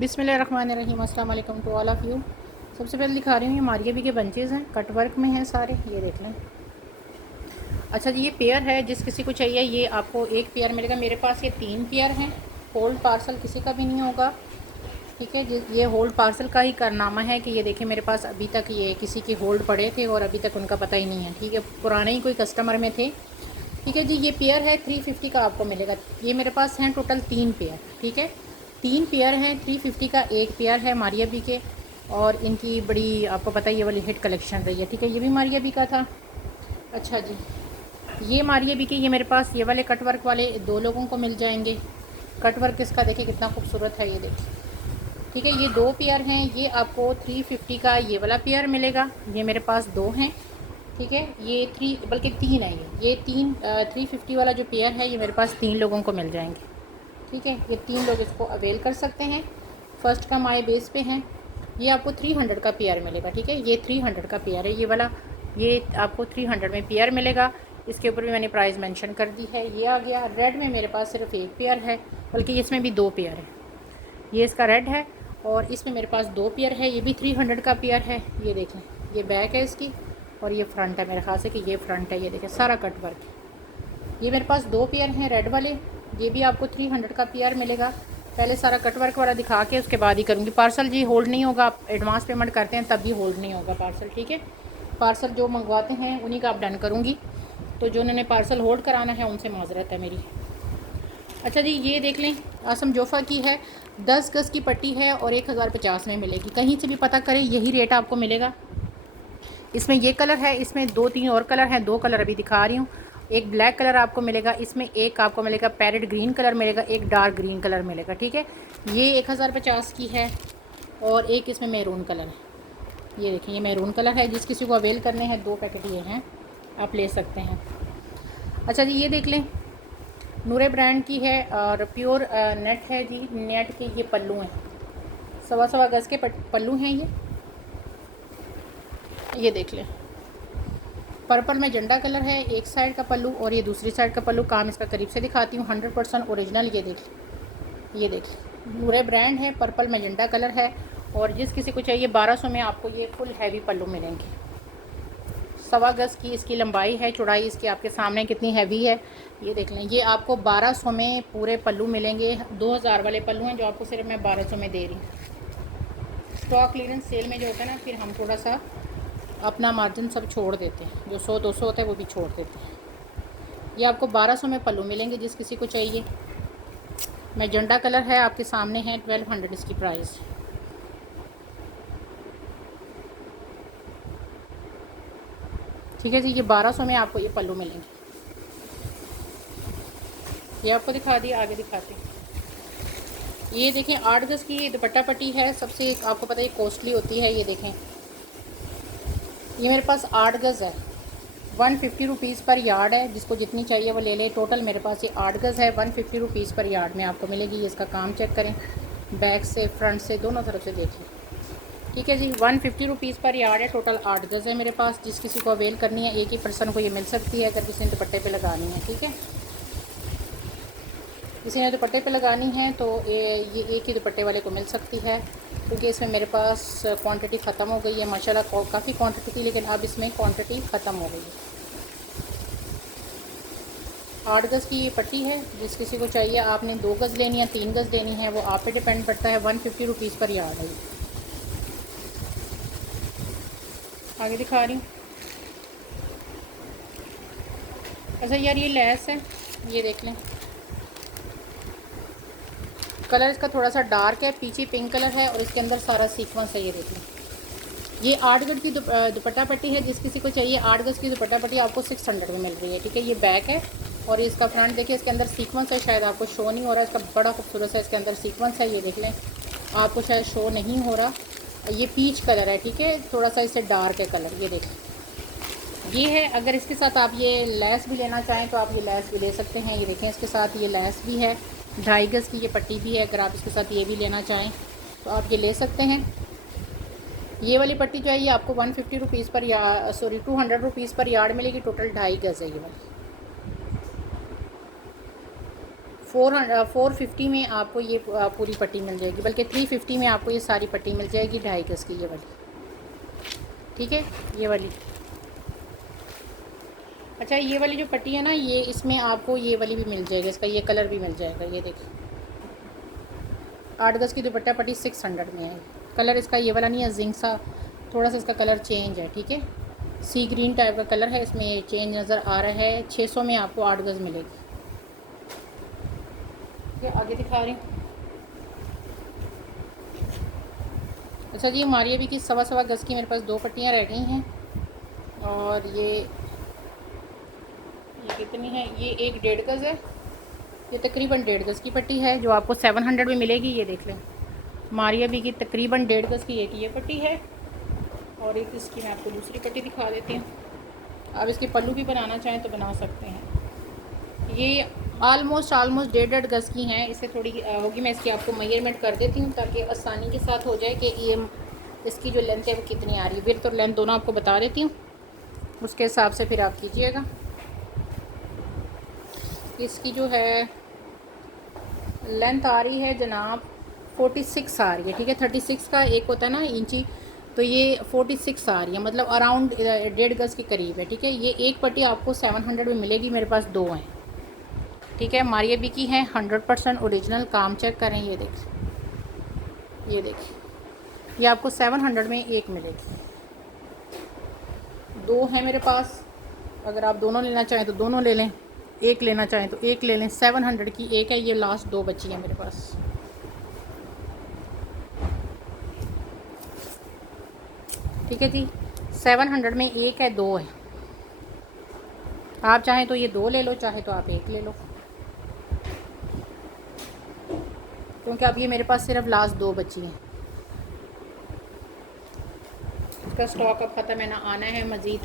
बिस्मिल्लाहिर्रहमानिर्रहीम, अस्सलाम वालेकुम टू ऑल ऑफ़ यू। सबसे पहले दिखा रही हूँ ये मारिया बी के बंचेज़ हैं, कट वर्क में हैं सारे, ये देख लें। अच्छा जी, ये पेयर है, जिस किसी को चाहिए ये आपको एक पेयर मिलेगा। मेरे पास ये 3 पेयर हैं। होल्ड पार्सल किसी का भी नहीं होगा, ठीक है जी। ये होल्ड पार्सल का ही कारनामा है कि ये देखें मेरे पास अभी तक ये किसी के होल्ड पड़े थे और अभी तक उनका पता ही नहीं है, ठीक है। पुराने ही कोई कस्टमर में थे, ठीक है जी। ये पेयर है 350 का आपको मिलेगा। ये मेरे पास हैं टोटल 3 पेयर, ठीक है। 3 पेयर हैं, 350 का एक पेयर है मारिया बी के। और इनकी बड़ी आपको पता है ये वाली हिट कलेक्शन रही है, ठीक है। ये भी मारिया बी का था। अच्छा जी, ये मारिया बी के ये मेरे पास ये वाले कट वर्क वाले 2 लोगों को मिल जाएंगे। कट वर्क इसका देखिए कितना खूबसूरत है, ये देखिए, ठीक है। ये 2 पेयर हैं, ये आपको 350 का ये वाला पेयर मिलेगा। ये मेरे पास 2 हैं, ठीक है। ये 3 बल्कि 3 है, ये 3 350 वाला जो पेयर है ये मेरे पास 3 लोगों को मिल जाएंगे, ठीक है। ये 3 लोग इसको अवेल कर सकते हैं। फ़र्स्ट का माई बेस पे हैं। ये आपको 300 का पेयर मिलेगा, ठीक है। ये 300 का पेयर है ये वाला, ये आपको 300 में पेयर मिलेगा। इसके ऊपर भी मैंने प्राइस मेंशन कर दी है। ये आ गया रेड में, मेरे पास सिर्फ एक पेयर है, बल्कि इसमें भी 2 पेयर है। ये इसका रेड है और इसमें मेरे पास 2 पेयर है। ये भी 300 का पेयर है, ये देखें। ये बैक है इसकी और ये फ्रंट है, मेरे ख्याल से कि ये फ्रंट है, ये देखें सारा कट वर्क है। ये मेरे पास 2 पेयर हैं रेड वाले, ये भी आपको 300 का पेयर मिलेगा। पहले सारा कट वर्क वाला दिखा के उसके बाद ही करूँगी। पार्सल जी होल्ड नहीं होगा, आप एडवांस पेमेंट करते हैं तब भी होल्ड नहीं होगा पार्सल, ठीक है। पार्सल जो मंगवाते हैं उन्हीं का आप डन करूँगी, तो जो उन्होंने पार्सल होल्ड कराना है उनसे माजरत है मेरी। अच्छा जी, ये देख लें, आसम जोफ़ा की है, 10 गज़ की पट्टी है और 1050 में मिलेगी। कहीं से भी पता करें यही रेट आपको मिलेगा। इसमें ये कलर है, इसमें 2-3 और कलर हैं, 2 कलर अभी दिखा रही हूँ। एक ब्लैक कलर आपको मिलेगा, इसमें एक आपको मिलेगा पैरेट ग्रीन कलर मिलेगा, एक डार्क ग्रीन कलर मिलेगा, ठीक है। ये 1050 की है और एक इसमें मैरून कलर है। ये देखिए, ये मैरून कलर है। जिस किसी को अवेल करने हैं 2 पैकेट ये हैं, आप ले सकते हैं। अच्छा जी, ये देख लें, नूरे ब्रांड की है और प्योर नेट है जी। नेट के ये पल्लू हैं, 1.25 गज़ के पल्लू हैं ये देख लें। पर्पल में झंडा कलर है एक साइड का पल्लू और ये दूसरी साइड का पल्लू। काम इसका करीब से दिखाती हूँ, 100% ओरिजिनल। ये देखिए नूरे ब्रांड है, पर्पल मैजेंटा कलर है। और जिस किसी को चाहिए 1200 में आपको ये फुल हैवी पल्लू मिलेंगे। 1.25 गज़ की इसकी लंबाई है, चौड़ाई इसकी आपके सामने कितनी हैवी है ये देख लें। ये आपको 1200 में पूरे पल्लू मिलेंगे। 2000 वाले पल्लू हैं जो आपको सिर्फ मैं 1200 में दे रही हूँ। स्टॉक क्लियरेंस सेल में जो होता है ना, फिर हम थोड़ा सा अपना मार्जिन सब छोड़ देते हैं, जो 100-200 होता है वो भी छोड़ देते हैं। ये आपको 1200 में पल्लू मिलेंगे जिस किसी को चाहिए। मैजेंटा कलर है, आपके सामने है, 1200 इसकी प्राइस। ठीक है जी, ये 1200 में आपको ये पल्लू मिलेंगे। ये आपको दिखा दिया, आगे दिखाते हैं। ये देखें 8 गज़ की दुपट्टा पट्टी है, सबसे आपको पता है कॉस्टली होती है। ये देखें, ये मेरे पास 8 गज़ है, 150 रुपीज़ पर यार्ड है। जिसको जितनी चाहिए वो ले ले। टोटल मेरे पास ये 8 गज़ है, 150 रुपीज़ पर यार्ड में आपको मिलेगी। ये इसका काम चेक करें, बैक से फ्रंट से दोनों तरफ से देखिए, ठीक है जी। 150 रुपीज़ पर यार्ड है, टोटल 8 गज़ है मेरे पास। जिस किसी को अवेल करनी है एक ही पर्सन को ये मिल सकती है, अगर किसी ने दुपट्टे पे लगानी है, ठीक है। किसी ने दुपट्टे पे लगानी है तो ये एक ही दुपट्टे वाले को मिल सकती है, क्योंकि इसमें मेरे पास क्वांटिटी ख़त्म हो गई है। माशाल्लाह काफ़ी क्वांटिटी थी, लेकिन अब इसमें क्वांटिटी ख़त्म हो गई है। 8 गज़ की ये पट्टी है, जिस किसी को चाहिए आपने 2 गज़ लेनी है 3 गज़ लेनी है वो आप पे डिपेंड करता है। 150 रुपीज़ पर यार्ड है। आगे दिखा रही हूँ। अच्छा यार, ये लेस है, ये देख लें। कलर इसका थोड़ा सा डार्क है, पीछे पिंक कलर है और इसके अंदर सारा सीक्वेंस है, ये देख लें। ये 8 गज़ की दुपट्टा पट्टी है। जिस किसी को चाहिए 8 गज़ की दुपट्टा पट्टी आपको 600 में मिल रही है, ठीक है। ये बैक है और इसका फ्रंट देखिए, इसके अंदर सीक्वेंस है, शायद आपको शो नहीं हो रहा। इसका बड़ा खूबसूरत है, इसके अंदर सीक्वेंस है, ये देख लें। आपको शायद शो नहीं हो रहा। ये पीच कलर है, ठीक है, थोड़ा सा इससे डार्क है कलर, ये देखें। ये है, अगर इसके साथ आप ये लेस भी लेना चाहें तो आप ये लेस भी ले सकते हैं। ये देखें, इसके साथ ये लेस भी है, 2.5 गज़ की ये पट्टी भी है। अगर आप इसके साथ ये भी लेना चाहें तो आप ये ले सकते हैं। ये वाली पट्टी जो है ये आपको 150 रुपीज़ पर 200 रुपीज़ पर यार्ड मिलेगी। टोटल 2.5 गज़ है ये वाली। 450 में आपको ये पूरी पट्टी मिल जाएगी, बल्कि 350 में आपको ये सारी पट्टी मिल जाएगी 2.5 गज़ की ये वाली, ठीक है ये वाली। अच्छा ये वाली जो पट्टी है ना, ये इसमें आपको ये वाली भी मिल जाएगी, इसका ये कलर भी मिल जाएगा, ये देखिए 8 गज़ की दुपट्टा पट्टी 600 में है। कलर इसका ये वाला नहीं है, जिंक सा थोड़ा सा इसका कलर चेंज है, ठीक है सी ग्रीन टाइप का कलर है, इसमें ये चेंज नज़र आ रहा है। 600 में आपको 8 गज़ मिलेगी। ये आगे दिखा रही हूँ। अच्छा जी हमारी अभी की सवा गज़ की मेरे पास 2 पट्टियाँ रह गई हैं, और ये कितनी है, ये एक 1.5 गज़ है, ये तकरीबन 1.5 गज़ की पट्टी है जो आपको 700 में मिलेगी। ये देख लें हमारी अभी की तकरीबन 1.5 गज़ की एक ये पट्टी है, और एक इसकी मैं आपको दूसरी पट्टी दिखा देती हूँ। आप इसके पल्लू भी बनाना चाहें तो बना सकते हैं। ये ऑलमोस्ट 1.5 गज़ की हैं, इससे थोड़ी होगी, मैं इसकी आपको मेजरमेंट कर देती हूँ ताकि आसानी के साथ हो जाए कि ये इसकी जो लेंथ है वो कितनी आ रही है। विड्थ और लेंथ दोनों आपको बता देती हूँ, उसके हिसाब से फिर आप कीजिएगा। इसकी जो है लेंथ आ रही है जनाब 46 आ रही है, ठीक है 36 का एक होता है ना इंची, तो ये 46 आ रही है, मतलब अराउंड 1.5 गज़ के करीब है, ठीक है। ये एक पट्टी आपको 700 में मिलेगी, मेरे पास 2 हैं, ठीक है। मारिया बी की है 100% ओरिजिनल, काम चेक करें, ये देखिए ये आपको 700 में एक मिलेगी। 2 हैं मेरे पास, अगर आप दोनों लेना चाहें तो दोनों ले लें, एक लेना चाहें तो एक ले लें। 700 की एक है, ये लास्ट 2 बची हैं मेरे पास। ठीक है जी 700 में एक है, 2 है, आप चाहें तो ये 2 ले लो, चाहे तो आप एक ले लो, क्योंकि अब ये मेरे पास सिर्फ लास्ट 2 बची हैं। इसका स्टॉक अब ख़त्म है, ना आना है मज़ीद,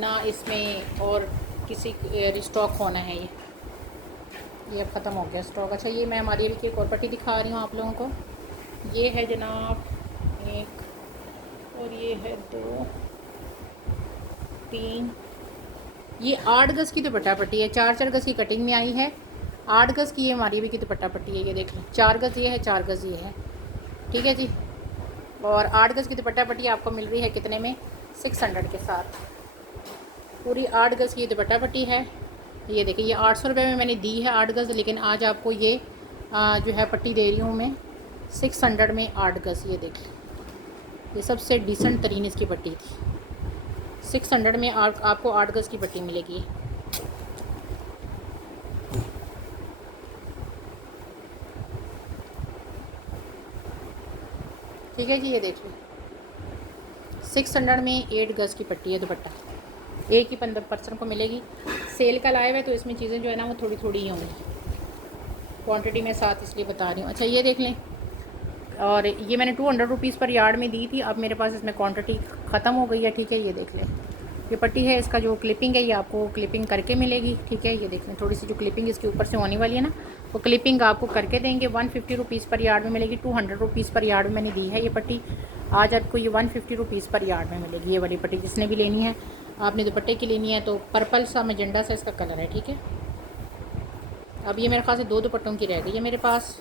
ना इसमें और किसी रिस्टॉक होना है। ये अब ख़त्म हो गया स्टॉक। अच्छा ये मैं हमारी अभी एक और पट्टी दिखा रही हूँ आप लोगों को। ये है जनाब 1, और ये है 2, 3, ये 8 गज़ की दुपट्टा पट्टी है, 4 गज़ की कटिंग में आई है। 8 गज़ की ये हमारी भी की दुपट्टा पट्टी है, ये देख लें 4 गज़ ये है, 4 गज़ ये है, ठीक है जी। और 8 गज़ की दुपट्टा पट्टी आपको मिल रही है कितने में, 600 के साथ। पूरी 8 गज़ की दुपट्टा पट्टी है। ये देखिए ये 800 रुपये में मैंने दी है 8 गज़, लेकिन आज आपको ये जो है पट्टी दे रही हूँ मैं 600 में 8 गज़। ये देखिए ये सबसे डिसेंट तरीन इसकी पट्टी थी। 600 में आपको 8 गज़ की पट्टी मिलेगी। ठीक है जी ये देखिए 600 में 8 गज़ की पट्टी है दुपट्टा, एक ही 15% को मिलेगी। सेल का लाए हुए तो इसमें चीज़ें जो है ना वो थोड़ी थोड़ी ही होंगी, क्वांटिटी में साथ इसलिए बता रही हूँ। अच्छा ये देख लें, और ये मैंने 200 रुपीज़ पर यार्ड में दी थी, अब मेरे पास इसमें क्वांटिटी ख़त्म हो गई है, ठीक है। ये देख लें ये पट्टी है, इसका जो क्लिपिंग है ये आपको क्लिपिंग करके मिलेगी, ठीक है। ये देख लें थोड़ी सी जो क्लिपिंग इसके ऊपर से होने वाली है ना, वो क्लिपिंग आपको करके देंगे। 150 रुपीज़ पर यार्ड में मिलेगी, 200 रुपीज़ पर यार्ड में मैंने दी है ये पट्टी। आज आपको ये 150 रुपीज़ पर यार्ड में मिलेगी ये वाली पट्टी। जिसने भी लेनी है, आपने दुपट्टे की लेनी है तो पर्पल सा मजेंडा सा इसका कलर है, ठीक है। अब ये मेरे ख्याल से 2 दुपट्टों की रह गई है मेरे पास।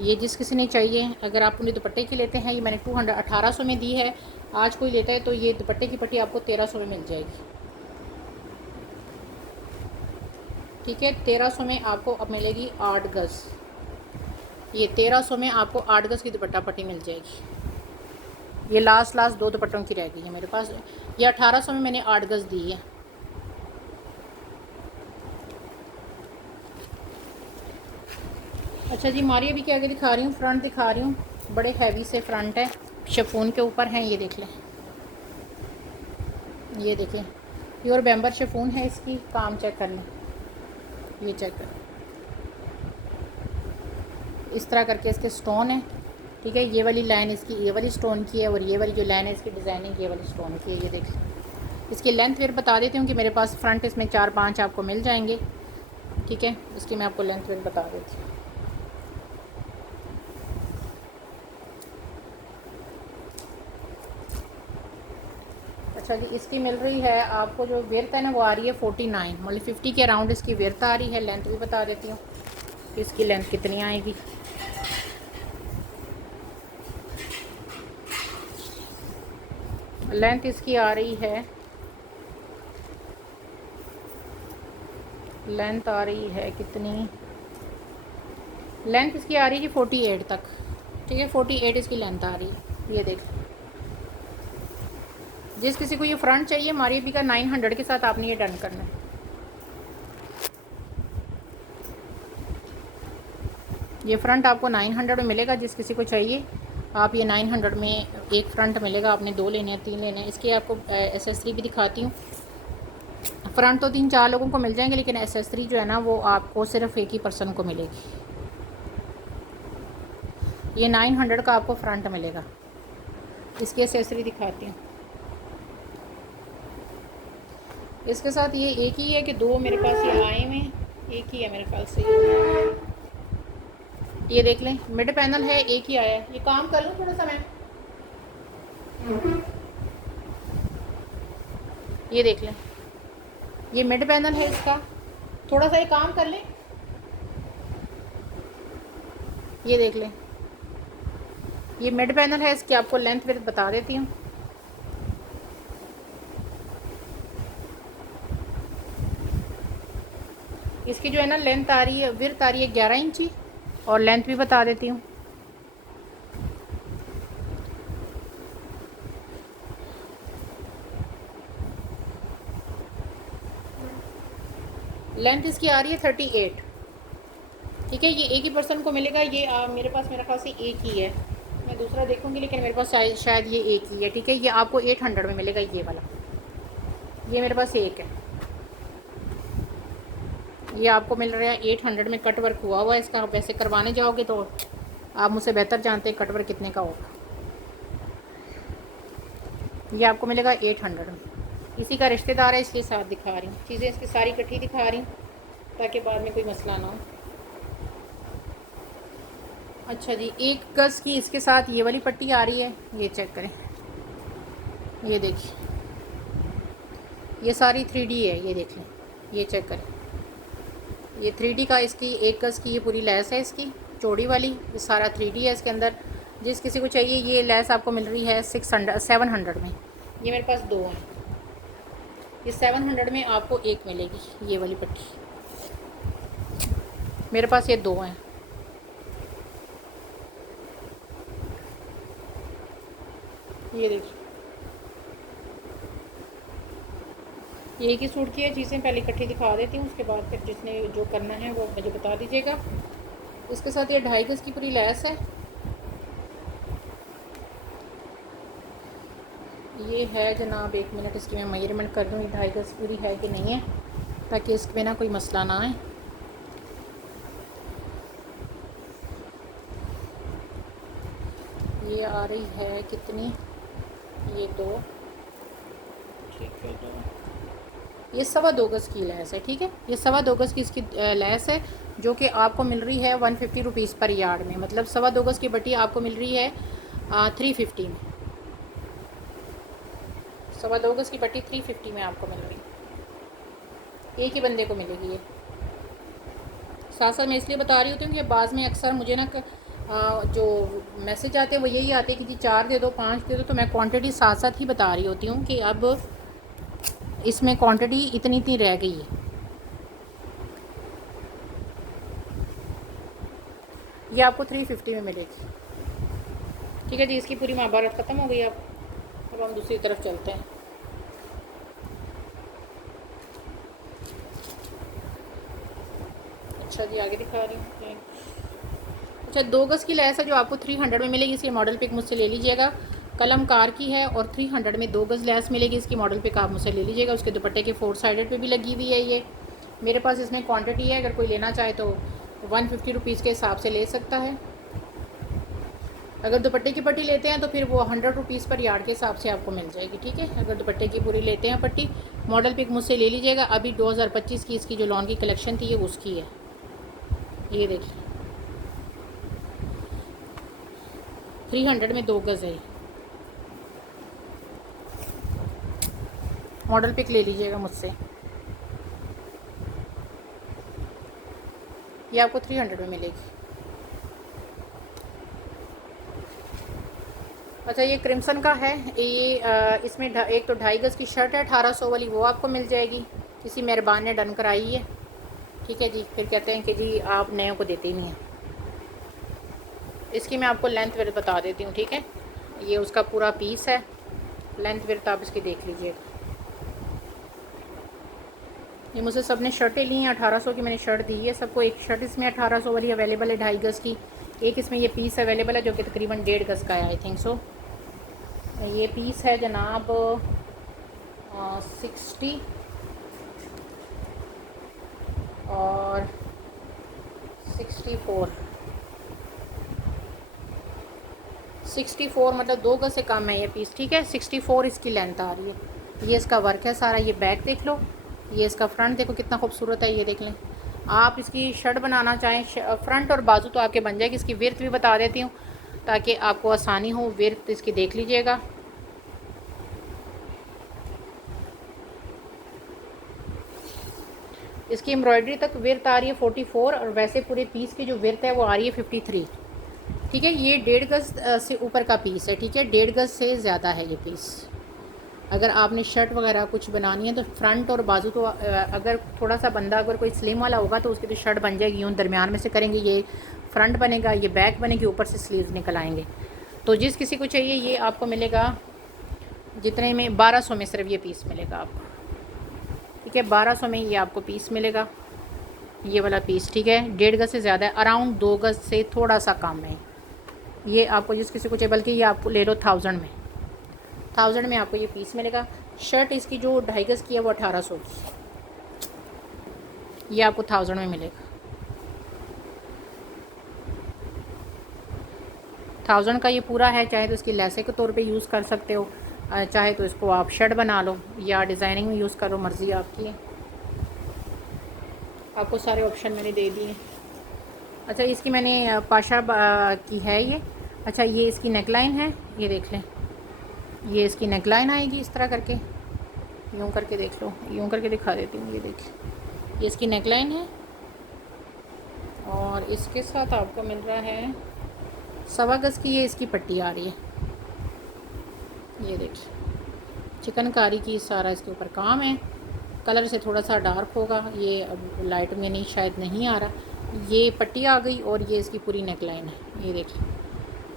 ये जिस किसी ने चाहिए, अगर आप उन्हें दुपट्टे की लेते हैं, ये मैंने 1800 में दी है। आज कोई लेता है तो ये दुपट्टे की पट्टी आपको 1300 में मिल जाएगी, ठीक है। 1300 में आपको अब मिलेगी 8 गज़। ये 1300 में आपको 8 गज़ की दुपट्टा पट्टी मिल जाएगी। ये लास्ट 2 दुपट्टों की रह गई है मेरे पास। ये 1800 में मैंने 8 गज़ दी है। अच्छा जी मारिया भी के आगे दिखा रही हूँ, फ्रंट दिखा रही हूँ, बड़े हैवी से फ्रंट है, शिफॉन के ऊपर हैं। ये देख लें, ये देखें प्योर बैम्बर शिफॉन है, इसकी काम चेक कर लें, ये चेक कर, इस तरह करके इसके स्टोन है, ठीक है। ये वाली लाइन इसकी ये वाली स्टोन की है, और ये वाली जो लाइन है इसकी डिज़ाइनिंग ये वाली स्टोन की है। ये देख लें, इसकी लेंथ फिर बता देती हूँ कि मेरे पास फ्रंट इसमें 4-5 आपको मिल जाएंगे, ठीक है। इसकी मैं आपको लेंथ फिर बता देती हूँ। अच्छा जी, इसकी मिल रही है आपको, जो विर्थ है ना वो आ रही है 49, मतलब 50 के अराउंड इसकी विर्थ आ रही है। लेंथ भी बता देती हूँ कि इसकी लेंथ कितनी आएगी। लेंथ इसकी आ रही है, लेंथ आ रही है कितनी, लेंथ इसकी आ रही है 48 तक, ठीक है। 48 इसकी लेंथ आ रही है, ये देख। जिस किसी को ये फ्रंट चाहिए मारिया बी का 900 के साथ आपने ये डन करना है। ये फ्रंट आपको 900 में मिलेगा। जिस किसी को चाहिए आप ये 900 में एक फ़्रंट मिलेगा। आपने 2 लेने हैं, 3 लेने हैं। इसकी आपको एसेसरी भी दिखाती हूँ। फ़्रंट तो 3-4 लोगों को मिल जाएंगे, लेकिन एसेसरी जो है ना वो आपको सिर्फ एक ही पर्सन को मिलेगी। ये 900 का आपको फ्रंट मिलेगा। इसकी एसेसरी दिखाती हूँ। इसके साथ ये एक ही है कि 2 मेरे पास ये आए हुए हैं, एक ही है मेरे ख्याल से। ये देख लें, मिड पैनल है, एक ही आया है। ये काम कर लूँ थोड़ा सा मैं, ये देख लें, ये मिड पैनल है इसका। थोड़ा सा ये काम कर लें, ये देख लें, ये मिड पैनल है। इसकी आपको लेंथ विड्थ बता देती हूँ। इसकी जो है ना लेंथ आ रही है, विड्थ आ रही है 11 इंची, और लेंथ भी बता देती हूँ। लेंथ इसकी आ रही है 38, ठीक है। ये एक ही पर्सन को मिलेगा। ये मेरे पास मेरा ख्याल से एक ही है, मैं दूसरा देखूंगी, लेकिन मेरे पास शायद ये एक ही है, ठीक है। ये आपको 800 में मिलेगा, ये वाला। ये मेरे पास एक है, ये आपको मिल रहा है 800 में। कट वर्क हुआ हुआ है इसका। वैसे करवाने जाओगे तो आप मुझसे बेहतर जानते हैं कट वर्क कितने का होगा। ये आपको मिलेगा 800 में। इसी का रिश्तेदार है, इसके साथ दिखा रही हूँ। चीज़ें इसकी सारी इकट्ठी दिखा रही हूँ ताकि बाद में कोई मसला ना हो। अच्छा जी, 1 गज़ की इसके साथ ये वाली पट्टी आ रही है। ये चेक करें, ये देखिए, ये सारी 3D है। ये देख लें, ये चेक करें, ये 3D का इसकी 1 गज़ की ये पूरी लैस है इसकी चौड़ी वाली। ये सारा 3D है इसके अंदर। जिस किसी को चाहिए ये लैस आपको मिल रही है 700 में। ये मेरे पास 2 हैं। ये 700 में आपको एक मिलेगी, ये वाली पट्टी। मेरे पास ये 2 हैं। ये देखिए, ये एक ही सूट की है। चीज़ें पहले इकट्ठी दिखा देती हूँ, उसके बाद फिर जिसने जो करना है वो मुझे बता दीजिएगा। इसके साथ ये 2.5 गज़ की पूरी लैस है। ये है जनाब, 1 मिनट इसकी मैं मेजरमेंट कर दूँ 2.5 गज़ पूरी है कि नहीं है, ताकि इसमें ना कोई मसला ना आए। ये आ रही है कितनी, ये 2, ठीक है 2। ये 2.25 गज़ की लैस है, ठीक है। ये 2.25 गज़ की इसकी लैस है, जो कि आपको मिल रही है 150 रुपीज़ पर यार्ड में। मतलब 2.25 गज़ की बट्टी आपको मिल रही है 350 में। 2.25 गज़ की पट्टी 350 में आपको मिल रही है। एक ही बंदे को मिलेगी ये। साथ साथ मैं इसलिए बता रही होती हूँ कि बाद में अक्सर मुझे ना जो मैसेज आते हैं वो यही आते हैं कि जी 4 दे दो, 5 दे दो। तो मैं क्वांटिटी साथ साथ ही बता रही होती हूँ कि अब इसमें क्वांटिटी इतनी इतनी रह गई है। ये आपको 350 में मिलेगी, ठीक है जी। इसकी पूरी महाभारत ख़त्म हो गई। अब हम दूसरी तरफ चलते हैं। अच्छा जी, आगे दिखा रही हूँ। अच्छा, 2 गज़ की लैस है जो आपको 300 में मिलेगी। इसकी मॉडल पिक मुझसे ले लीजिएगा। कलमकार की है और 300 में 2 गज़ लैस मिलेगी। इसकी मॉडल पिक आप मुझसे ले लीजिएगा। उसके दुपट्टे के 4 साइडेड पे भी लगी हुई है। ये मेरे पास इसमें क्वांटिटी है, अगर कोई लेना चाहे तो 150 रुपीज़ के हिसाब से ले सकता है। अगर दुपट्टे की पट्टी लेते हैं तो फिर वो 100 रुपीज़ पर यार्ड के हिसाब से आपको मिल जाएगी, ठीक है। अगर दुपट्टे की पूरी लेते हैं पट्टी, मॉडल पिक मुझसे ले लीजिएगा। अभी 2025 की इसकी जो लॉन की कलेक्शन थी ये उसकी है। ये देखिए, 300 में 2 गज़ है। मॉडल पिक ले लीजिएगा मुझसे। ये आपको 300 में मिलेगी। अच्छा ये क्रिम्सन का है, ये इसमें एक तो 2.5 गज़ की शर्ट है 1800 वाली, वो आपको मिल जाएगी, किसी मेहरबान ने डन कराई है। ठीक है जी, फिर कहते हैं कि जी आप नयों को देते ही नहीं हैं। इसकी मैं आपको लेंथ विड्थ बता देती हूँ। ठीक है, ये उसका पूरा पीस है, लेंथ विड्थ आप इसकी देख लीजिएगा। ये मुझसे सब ने शर्टें ली हैं, 1800 की मैंने शर्ट दी है सबको। एक शर्ट इसमें 1800 वाली अवेलेबल है 2.5 गज़ की, एक इसमें ये पीस अवेलेबल है जो कि तकरीबन 1.5 गज़ का है आई थिंक सो। ये पीस है जनाब 60 और 64 मतलब 2 गज़ से कम है ये पीस। ठीक है, 64 इसकी लेंथ आ रही है। ये इसका वर्क है सारा। ये बैक देख लो, ये इसका फ्रंट देखो कितना खूबसूरत है। ये देख लें, आप इसकी शर्ट बनाना चाहें फ्रंट और बाजू तो आपके बन जाएगी। इसकी विर्थ भी बता देती हूँ ताकि आपको आसानी हो। विर्थ इसकी देख लीजिएगा, इसकी एम्ब्रॉयडरी तक विर्थ आ रही है 44 और वैसे पूरे पीस की जो विर्थ है वो आ रही है 53। ठीक है, ये 1.5 गज़ से ऊपर का पीस है। ठीक है, 1.5 गज़ से ज़्यादा है ये पीस। अगर आपने शर्ट वगैरह कुछ बनानी है तो फ्रंट और बाजू तो अगर थोड़ा सा बंदा अगर कोई स्लिम वाला होगा तो उसकी तो शर्ट बन जाएगी। यूँ दरमियान में से करेंगे, ये फ्रंट बनेगा, ये बैक बनेगी, ऊपर से स्लीव्स निकल आएंगे। तो जिस किसी को चाहिए ये आपको मिलेगा जितने में 1200 में सिर्फ ये पीस मिलेगा आपको। ठीक है, 1200 में ये आपको पीस मिलेगा, ये वाला पीस। ठीक है, 1.5 गज़ से ज़्यादा है, अराउंड 2 गज़ से थोड़ा सा कम है ये आपको। जिस किसी को चाहिए, बल्कि ये आपको ले लो 1000 में, 1000 में आपको ये पीस मिलेगा। शर्ट इसकी जो 2.5 गज़ की है वो 1800 की, ये आपको 1000 में मिलेगा। 1000 का ये पूरा है। चाहे तो इसकी लैसे के तौर पे यूज़ कर सकते हो, चाहे तो इसको आप शर्ट बना लो या डिज़ाइनिंग में यूज़ करो, मर्ज़ी आपकी है। आपको सारे ऑप्शन मैंने दे दिए। अच्छा इसकी मैंने पाशा की है ये। अच्छा ये इसकी नेकलाइन है, ये देख लें, ये इसकी नेकलाइन आएगी इस तरह करके, यूँ करके देख लो, यूँ करके दिखा देती हूँ। ये देखिए, ये इसकी नेकलाइन है और इसके साथ आपको मिल रहा है 1.25 गज़ की ये इसकी पट्टी आ रही है। ये देखिए, चिकनकारी की सारा इसके ऊपर काम है। कलर से थोड़ा सा डार्क होगा, ये अब लाइट में नहीं शायद नहीं आ रहा। ये पट्टी आ गई और ये इसकी पूरी नेकलाइन है। ये देखिए,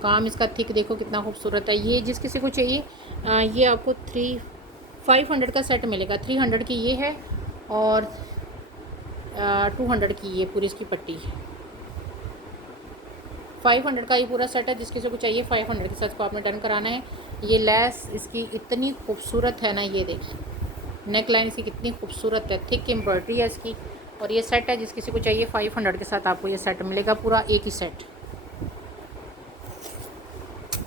काम इसका थिक देखो कितना खूबसूरत है। ये जिस किसी को चाहिए ये आपको 500 का सेट मिलेगा। 300 की ये है और 200 की ये पूरी इसकी पट्टी है। 500 का ये पूरा सेट है। जिस किसी को चाहिए 500 के साथ को आपने डन कराना है। ये लेस इसकी इतनी खूबसूरत है ना, ये देखिए नेक लाइन इसकी कितनी खूबसूरत है, थिक एम्ब्रॉयडरी है इसकी। और ये सेट है, जिस किसी को चाहिए 500 के साथ आपको ये सेट मिलेगा, पूरा एक ही सेट।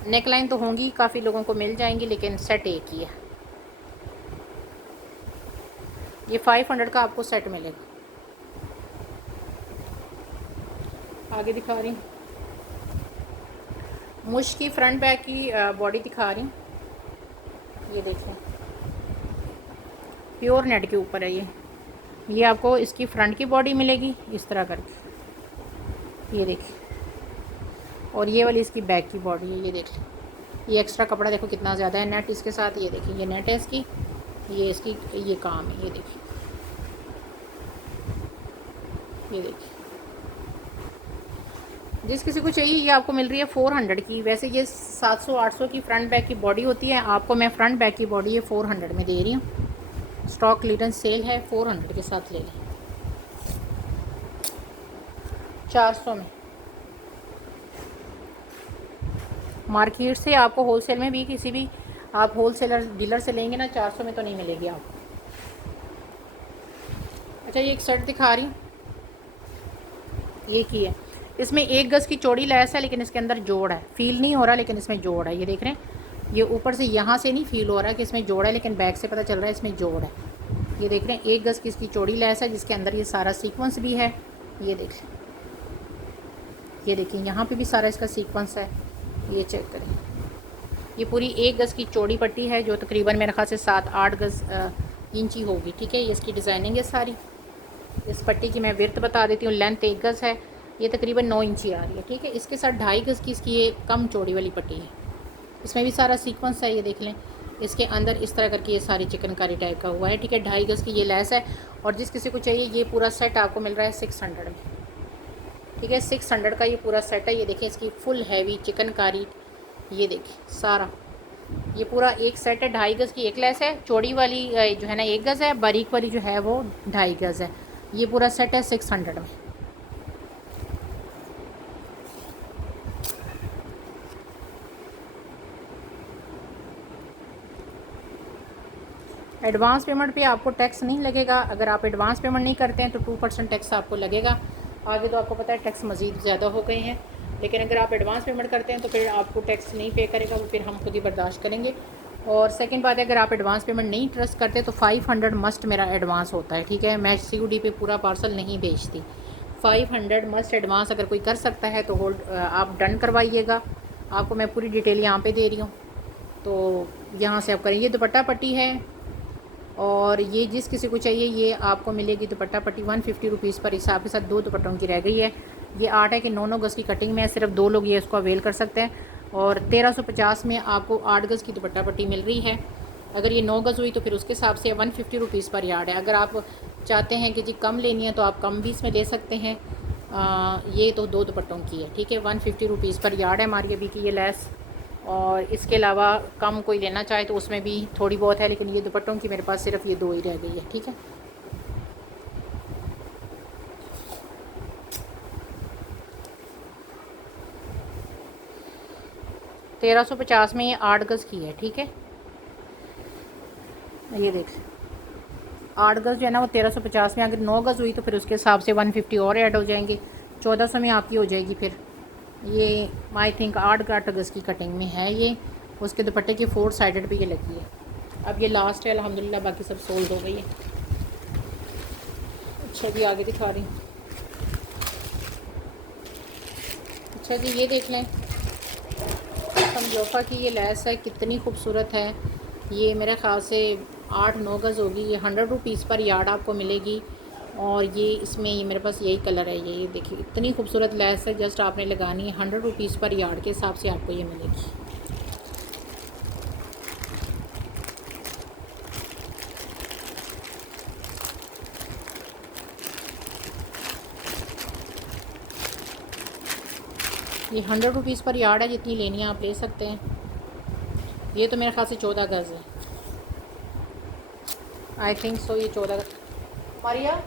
नेक लाइन तो होंगी, काफ़ी लोगों को मिल जाएंगी, लेकिन सेट एक ही है। ये 500 का आपको सेट मिलेगा। आगे दिखा रही हूँ, मुश की फ्रंट बैक की बॉडी दिखा रही हूँ। ये देखें, प्योर नेट के ऊपर है ये आपको इसकी फ्रंट की बॉडी मिलेगी इस तरह करके, ये देखिए। और ये वाली इसकी बैक की बॉडी है, ये देखिए। ये एक्स्ट्रा कपड़ा देखो कितना ज़्यादा है, नेट इसके साथ। ये देखिए, ये नेट है इसकी, ये इसकी ये काम है। ये देखिए, ये देखिए। जिस किसी को चाहिए ये आपको मिल रही है 400 की। वैसे ये 700-800 की फ्रंट बैक की बॉडी होती है, आपको मैं फ्रंट बैक की बॉडी ये 400 में दे रही हूँ। स्टॉक क्लियरेंस सेल है, 400 के साथ ले लें, 400 में। मार्केट से आपको होलसेल में भी किसी भी आप होलसेलर डीलर से लेंगे ना, 400 में तो नहीं मिलेगी आपको। अच्छा ये एक शर्ट दिखा रही हूँ, ये की है। इसमें 1 गज़ की चौड़ी लैस है, लेकिन इसके अंदर जोड़ है, फील नहीं हो रहा लेकिन इसमें जोड़ है। ये देख रहे हैं, ये ऊपर से यहाँ से नहीं फील हो रहा है कि इसमें जोड़ है, लेकिन बैक से पता चल रहा है इसमें जोड़ है। ये देख रहे हैं, 1 गज़ की इसकी चौड़ी लैस है, जिसके अंदर ये सारा सीक्वेंस भी है। ये देख लें, ये देखिए, यहाँ पे भी सारा इसका सीक्वेंस है। ये चेक करें, ये पूरी 1 गज़ की चौड़ी पट्टी है, जो तकरीबन मेरे ख्याल से 7-8 गज़ इंची होगी। ठीक है, ये इसकी डिज़ाइनिंग है सारी। इस पट्टी की मैं विर्थ बता देती हूँ। लेंथ 1 गज़ है, ये तकरीबन 9 इंची आ रही है। ठीक है, इसके साथ 2.5 गज़ की इसकी ये कम चौड़ी वाली पट्टी है। इसमें भी सारा सीक्वेंस है, ये देख लें। इसके अंदर इस तरह करके ये सारी चिकनकारी टाइप का हुआ है। ठीक है, 2.5 गज़ की ये लेस है। और जिस किसी को चाहिए ये पूरा सेट आपको मिल रहा है 600 में। ठीक है, 600 का ये पूरा सेट है। ये देखें, इसकी फुल हैवी चिकनकारी, ये देखिए सारा, ये पूरा एक सेट है। 2.5 गज़ की एक लेस है, चौड़ी वाली जो है ना 1 गज़ है, बारीक वाली जो है वो 2.5 गज़ है। ये पूरा सेट है 600 में। एडवांस पेमेंट पे आपको टैक्स नहीं लगेगा। अगर आप एडवांस पेमेंट नहीं करते हैं तो 2% टैक्स आपको लगेगा। आगे तो आपको पता है टैक्स मज़ीद ज़्यादा हो गए हैं, लेकिन अगर आप एडवांस पेमेंट करते हैं तो फिर आपको टैक्स नहीं पे करेगा, वो फिर हम खुद ही बर्दाश्त करेंगे। और सेकंड बात है, अगर आप एडवांस पेमेंट नहीं ट्रस्ट करते तो 500 मस्ट मेरा एडवांस होता है। ठीक है, मैं COD पे पूरा पार्सल नहीं बेचती। 500 मस्ट एडवांस अगर कोई कर सकता है तो होल्ड आप डन करवाइएगा। आपको मैं पूरी डिटेल यहाँ पे दे रही हूँ, तो यहाँ से आप करें। ये दुपट्टा पट्टी है, और ये जिस किसी को चाहिए ये आपको मिलेगी दुपट्टा पट्टी 150 रुपीज़ पर। हिसाब के साथ 2 दुपट्टों की रह गई है। ये 8 है कि 9 गज़ की कटिंग में है, सिर्फ 2 लोग ये इसको अवेल कर सकते हैं। और 1350 में आपको 8 गज़ की दुपट्टा पट्टी मिल रही है। अगर ये 9 गज़ हुई तो फिर उसके हिसाब से 150 रुपीज़ पर यार्ड है। अगर आप चाहते हैं कि जी कम लेनी है तो आप कम भी इसमें ले सकते हैं। ये तो 2 दुपट्टों की है। ठीक है, 150 रुपीज़ पर यार्ड है हमारी अभी की ये लेस। और इसके अलावा कम कोई लेना चाहे तो उसमें भी थोड़ी बहुत है, लेकिन ये दुपट्टों की मेरे पास सिर्फ ये 2 ही रह गई है। ठीक है, ₹1350 में ये 8 गज़ की है। ठीक है, ये देख, 8 गज़ जो है ना वो 1350 में। अगर 9 गज़ हुई तो फिर उसके हिसाब से 150 और ऐड हो जाएंगे, 1400 में आपकी हो जाएगी। फिर ये आई थिंक 8 गज़ की कटिंग में है ये। उसके दुपट्टे की 4 साइडेड पे ये लगी है। अब ये लास्ट है अल्हम्दुलिल्लाह, बाकी सब सोल्ड हो गई है। अच्छा जी, आगे दिखा रही हूँ। अच्छा जी, ये देख लें, समझौफा की ये लेस है, कितनी खूबसूरत है। ये मेरे ख़्याल से 8-9 गज़ होगी। ये 100 रुपीज़ पर यार्ड आपको मिलेगी। और ये इसमें ये मेरे पास यही कलर है। ये देखिए इतनी खूबसूरत लेस है, जस्ट आपने लगानी है। 100 रुपीज़ पर यार्ड के हिसाब से आपको ये मिलेगी। ये 100 रुपीज़ पर यार्ड है, जितनी लेनी है आप ले सकते हैं। ये तो मेरे ख्याल से 14 गज़ है, आई थिंक सो। ये 14 गज़। मारिया,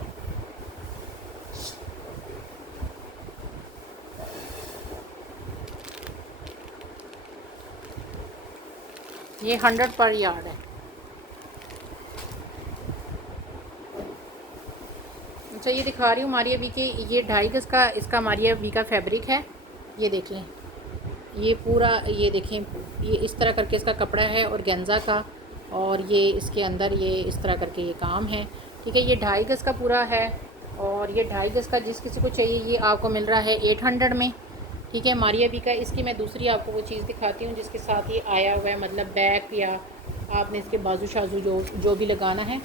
ये 100 पर यार्ड है। अच्छा, ये दिखा रही हूँ मारिया बी के, ये 2.5 गज़ का इसका मारिया बी का फैब्रिक है। ये देख लें, ये पूरा, ये देखें, ये इस तरह करके इसका कपड़ा है और गेंजा का। और ये इसके अंदर ये इस तरह करके ये काम है। ठीक है, ये 2.5 गज़ का पूरा है। और ये 2.5 गज़ का जिस किसी को चाहिए ये आपको मिल रहा है 800 में। ठीक है, मारिया बी का। इसकी मैं दूसरी आपको वो चीज़ दिखाती हूँ जिसके साथ ये आया हुआ है, मतलब बैक या आपने इसके बाजू शाजू जो भी लगाना है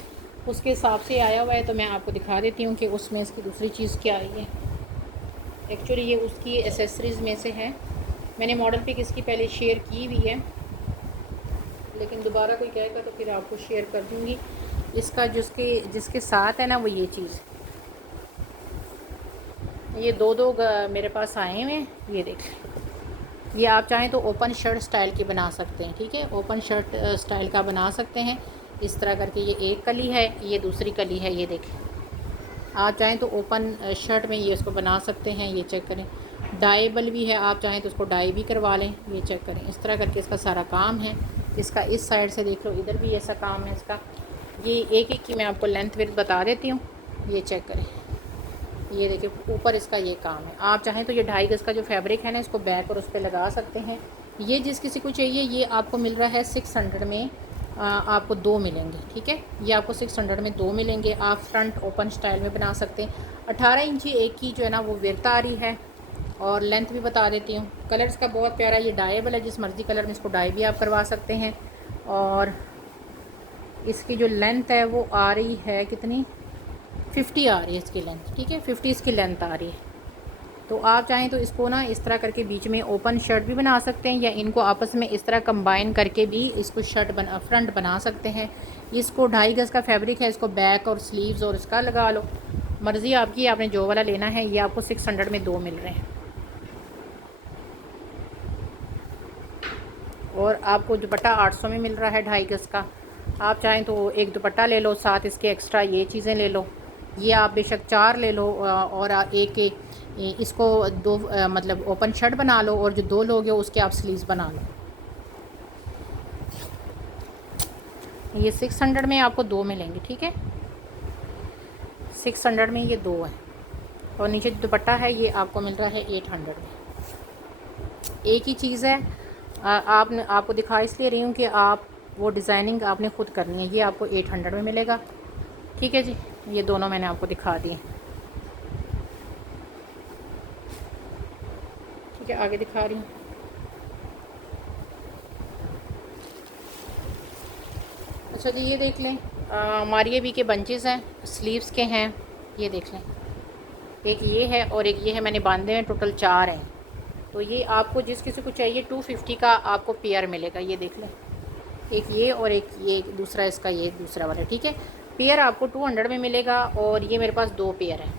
उसके हिसाब से आया हुआ है। तो मैं आपको दिखा देती हूँ कि उसमें इसकी दूसरी चीज़ क्या आई है। एक्चुअली ये उसकी एसेसरीज़ में से है। मैंने मॉडल पिक इसकी पहले शेयर की हुई है, लेकिन दोबारा कोई कहेगा तो फिर आपको शेयर कर दूँगी। इसका जिसके साथ है ना वो ये चीज़, ये दो मेरे पास आए हुए हैं। ये देखें, ये आप चाहें तो ओपन शर्ट स्टाइल की बना सकते हैं। ठीक है, ओपन शर्ट स्टाइल का बना सकते हैं इस तरह करके। ये एक कली है, ये दूसरी कली है। ये देखें, आप चाहें तो ओपन शर्ट में ये इसको बना सकते हैं। ये चेक करें, डाइबल भी है, आप चाहें तो उसको डाई भी करवा लें। ये चेक करें, इस तरह करके इसका सारा काम है। इसका इस साइड से देख लो, इधर भी ऐसा काम है इसका। ये एक की मैं आपको लेंथ विड्थ बता देती हूँ। ये चेक करें, ये देखिए ऊपर इसका ये काम है। आप चाहें तो ये 2.5 गज़ का जो फैब्रिक है ना इसको बैक और उस पर लगा सकते हैं। ये जिस किसी को चाहिए ये आपको मिल रहा है 600 में। आपको 2 मिलेंगे। ठीक है, ये आपको 600 में 2 मिलेंगे। आप फ्रंट ओपन स्टाइल में बना सकते हैं। 18 इंची एक की जो है ना वो विड्थ आ रही है। और लेंथ भी बता देती हूँ। कलर इसका बहुत प्यारा, ये डाइबल है, जिस मर्ज़ी कलर में इसको डाई भी आप करवा सकते हैं। और इसकी जो लेंथ है वो आ रही है कितनी, 50 आ रही है इसकी लेंथ, ठीक है, 50 इसकी लेंथ आ रही है। तो आप चाहें तो इसको ना इस तरह करके बीच में ओपन शर्ट भी बना सकते हैं, या इनको आपस में इस तरह कंबाइन करके भी इसको फ्रंट बना सकते हैं। इसको 2.5 गज़ का फैब्रिक है, इसको बैक और स्लीव्स और इसका लगा लो, मर्ज़ी आपकी, आपने जो वाला लेना है। ये आपको 600 में 2 मिल रहे हैं। और आपको दुपट्टा 800 में मिल रहा है 2.5 गज़ का। आप चाहें तो एक दुपट्टा ले लो, साथ इसके एक्स्ट्रा ये चीज़ें ले लो। ये आप बेशक 4 ले लो, और एक इसको 2 मतलब ओपन शर्ट बना लो, और जो 2 लोगे उसके आप स्लीव्स बना लो। ये 600 में आपको 2 मिलेंगे, ठीक है, 600 में ये 2 है। और नीचे जो दुपट्टा है ये आपको मिल रहा है 800 में। एक ही चीज़ है, आपको दिखा इसलिए रही हूँ कि आप वो डिज़ाइनिंग आपने ख़ुद करनी है। ये आपको 800 में मिलेगा, ठीक है जी। ये दोनों मैंने आपको दिखा दिए, ठीक है, आगे दिखा रही हूँ। अच्छा जी, ये देख लें, मारिया बी के बंचेस हैं, स्लीव्स के हैं, ये देख लें। एक ये है और एक ये है, मैंने बांधे हैं, टोटल 4 हैं। तो ये आपको जिस किसी को चाहिए 250 का आपको पेयर मिलेगा। ये देख लें, एक ये और एक ये दूसरा, इसका ये दूसरा वाला, ठीक है। पेयर आपको 200 में मिलेगा, और ये मेरे पास 2 पेयर हैं।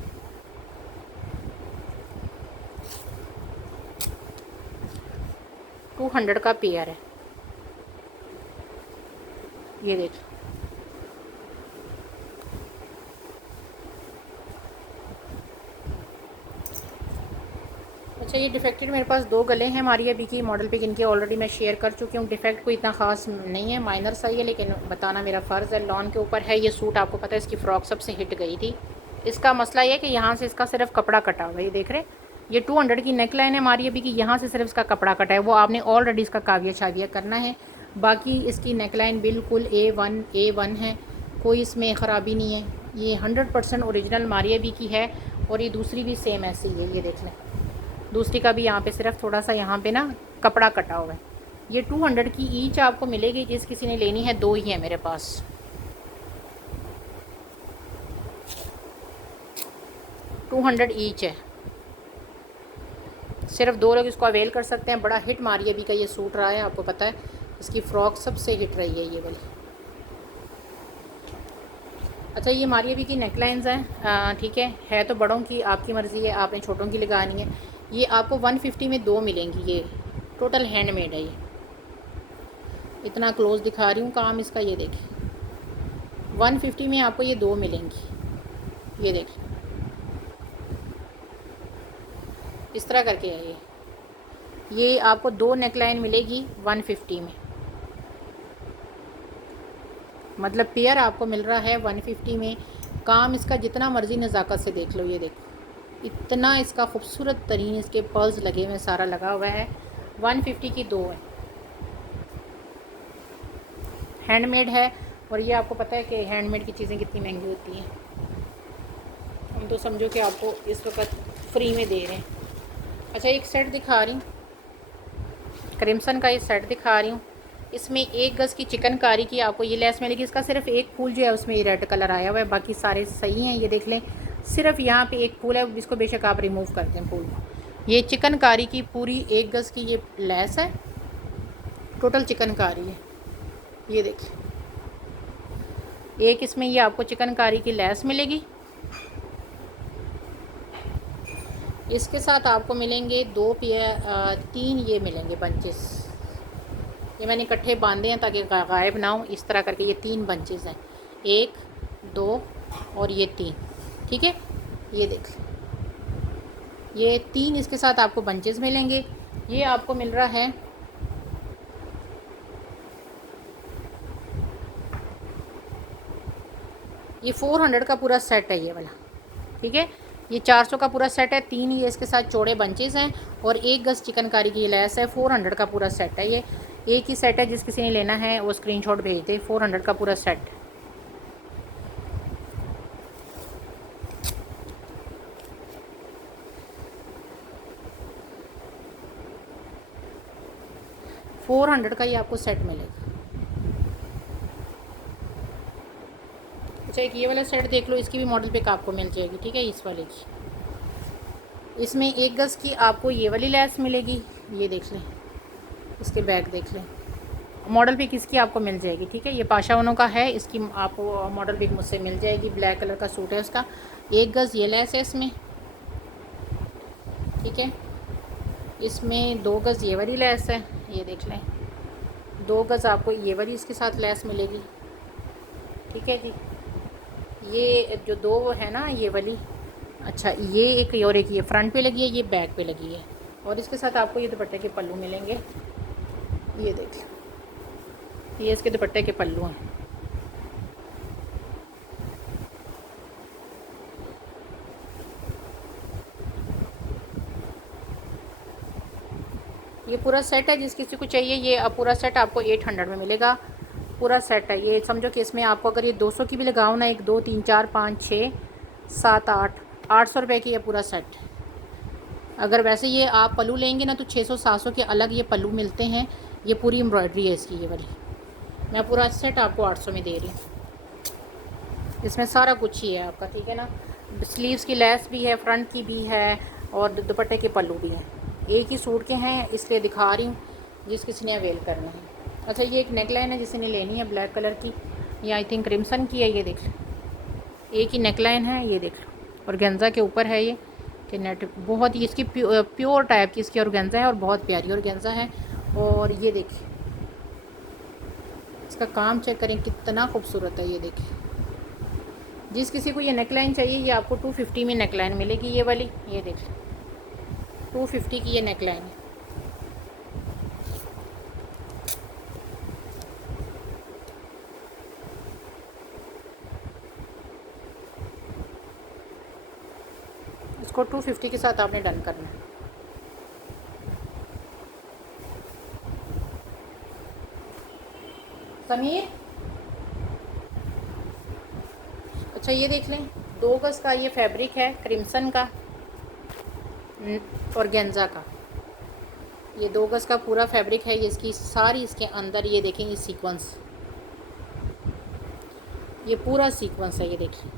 $200 का पेयर है, ये देख। अच्छा, ये डिफेक्टेड मेरे पास 2 गले हैं मारिया बी की मॉडल पिक, इनके ऑलरेडी मैं शेयर कर चुकी हूँ। डिफेक्ट कोई इतना ख़ास नहीं है, माइनर सा ही है, लेकिन बताना मेरा फ़र्ज़ है। लॉन के ऊपर है ये सूट, आपको पता है इसकी फ़्रॉक सबसे हिट गई थी। इसका मसला ये है कि यहाँ से इसका सिर्फ कपड़ा कटा हुआ है, ये देख रहे हैं। ये 200 की नेक लाइन है मारिया बी की, यहाँ से सिर्फ इसका कपड़ा कटा है, वो आपने ऑलरेडी इसका काविया शाविया करना है। बाकी इसकी नेक लाइन बिल्कुल A1 है, कोई इसमें ख़राबी नहीं है। ये 100% ओरिजिनल मारिया बी की है, और ये दूसरी भी सेम ऐसी है, ये देख लें। दूसरी का भी यहाँ पे सिर्फ थोड़ा सा यहाँ पे ना कपड़ा कटा हुआ है। ये 200 की ईच आपको मिलेगी, जिस किसी ने लेनी है। 2 ही है मेरे पास, 200 ईच है। सिर्फ 2 लोग इसको अवेल कर सकते हैं। बड़ा हिट मारिया बी का ये सूट रहा है, आपको पता है इसकी फ़्रॉक सबसे हिट रही है ये वाली। अच्छा, ये मारिया बी की नेकलाइंस हैं, ठीक है तो बड़ों की आपकी मर्ज़ी है, आपने छोटों की लगानी है। ये आपको 150 में 2 मिलेंगी। ये टोटल हैंडमेड है। ये इतना क्लोज दिखा रही हूँ काम इसका, ये देखिए 150 में आपको ये 2 मिलेंगी। ये देखिए इस तरह करके है ये आपको 2 नेकलाइन मिलेगी 150 में, मतलब पेयर आपको मिल रहा है 150 में। काम इसका जितना मर्ज़ी नज़ाकत से देख लो, ये देखो इतना इसका खूबसूरत तरीन इसके पर्ल्स लगे हुए, सारा लगा हुआ है। 150 की 2 है, हैंडमेड है। और ये आपको पता है कि हैंडमेड की चीज़ें कितनी महंगी होती हैं। हम तो समझो कि आपको इस वक्त फ्री में दे रहे हैं। अच्छा, एक सेट दिखा रही हूँ, क्रिम्सन का ये सेट दिखा रही हूँ। इसमें 1 गज़ की चिकनकारी की आपको ये लेस मिलेगी। इसका सिर्फ एक फूल जो है उसमें ये रेड कलर आया हुआ है, बाकी सारे सही हैं। ये देख लें, सिर्फ यहाँ पे एक फूल है, जिसको बेशक आप रिमूव कर दें फूल। ये चिकनकारी की पूरी 1 गज़ की ये लेस है, टोटल चिकनकारी है। ये देखिए, एक इसमें ये आपको चिकनकारी की लेस मिलेगी। इसके साथ आपको मिलेंगे 2 पेयर 3 ये मिलेंगे बंचेस। ये मैंने इकट्ठे बांधे हैं ताकि गायब ना हो। इस तरह करके ये 3 बंचेस हैं, 1 2 और ये 3, ठीक है। ये देख ये 3 इसके साथ आपको बंचेस मिलेंगे। ये आपको मिल रहा है ये 400 का पूरा सेट है ये वाला, ठीक है। ये 400 का पूरा सेट है। 3 ये इसके साथ चौड़े बंचेस हैं और 1 गज़ चिकनकारी की लेस है। 400 का पूरा सेट है। ये एक ही सेट है, जिस किसी ने लेना है वो स्क्रीनशॉट भेज दे। 400 का पूरा सेट। $400 का ये आपको सेट मिलेगा। अच्छा एक ये वाला सेट देख लो, इसकी भी मॉडल पिक आपको मिल जाएगी, ठीक है, इस वाले की। इसमें 1 गज़ की आपको ये वाली लैस मिलेगी, ये देख लें, इसके बैक देख लें, मॉडल पिक इसकी आपको मिल जाएगी, ठीक है। ये पाशावनों का है, इसकी आपको मॉडल पिक मुझसे मिल जाएगी। ब्लैक कलर का सूट है उसका, 1 गज़ ये लैस है इसमें, ठीक है। इसमें 2 गज़ ये वाली लैस है, ये देख लें, 2 गज़ आपको ये वाली इसके साथ लैस मिलेगी, ठीक है जी। ये जो 2 है ना ये वाली, अच्छा ये एक और एक ये फ्रंट पे लगी है, ये बैक पे लगी है, और इसके साथ आपको ये दुपट्टे के पल्लू मिलेंगे, ये देख लो, ये इसके दुपट्टे के पल्लू हैं। ये पूरा सेट है, जिस किसी को चाहिए ये पूरा सेट आपको 800 में मिलेगा। पूरा सेट है ये, समझो कि इसमें आपको अगर ये 200 की भी लगाओ ना, 1 2 3 4 5 6 7 8 800 रुपये की ये पूरा सेट। अगर वैसे ये आप पल्लू लेंगे ना तो 600 700 के अलग ये पल्लू मिलते हैं। ये पूरी एम्ब्रॉयडरी है इसकी, ये वाली मैं पूरा सेट आपको 800 में दे रही हूँ। इसमें सारा कुछ ही है आपका, ठीक है ना। स्लीव्स की लेस भी है, फ्रंट की भी है, और दुपट्टे के पल्लू भी हैं। एक ही सूट के हैं इसलिए दिखा रही हूँ, जिस किसी ने अवेल करना है। अच्छा ये एक नेकलाइन है जिसने लेनी है ब्लैक कलर की, ये आई थिंक क्रिम्सन की है, ये देख लो, एक ही नेकलाइन है, ये देख लो, और गेंजा के ऊपर है ये कि नेट बहुत ही इसकी प्योर टाइप की इसकी ऑर्गेन्जा है, और बहुत प्यारी ऑर्गेन्जा है। और ये देखिए इसका काम चेक करें कितना खूबसूरत है, ये देखिए। जिस किसी को ये नेकलाइन चाहिए ये आपको 250 में नेकलाइन मिलेगी, ये वाली, ये देख लो 250 की ये नेकलाइन है। इसको 250 के साथ आपने डन करना है। समीर, अच्छा ये देख लें, 2 गज़ का ये फैब्रिक है क्रिम्सन का और गेंजा का, ये 2 गज़ का पूरा फैब्रिक है। ये इसकी सारी इसके अंदर ये देखेंगे सीक्वेंस, ये पूरा सीक्वेंस है, ये देखिए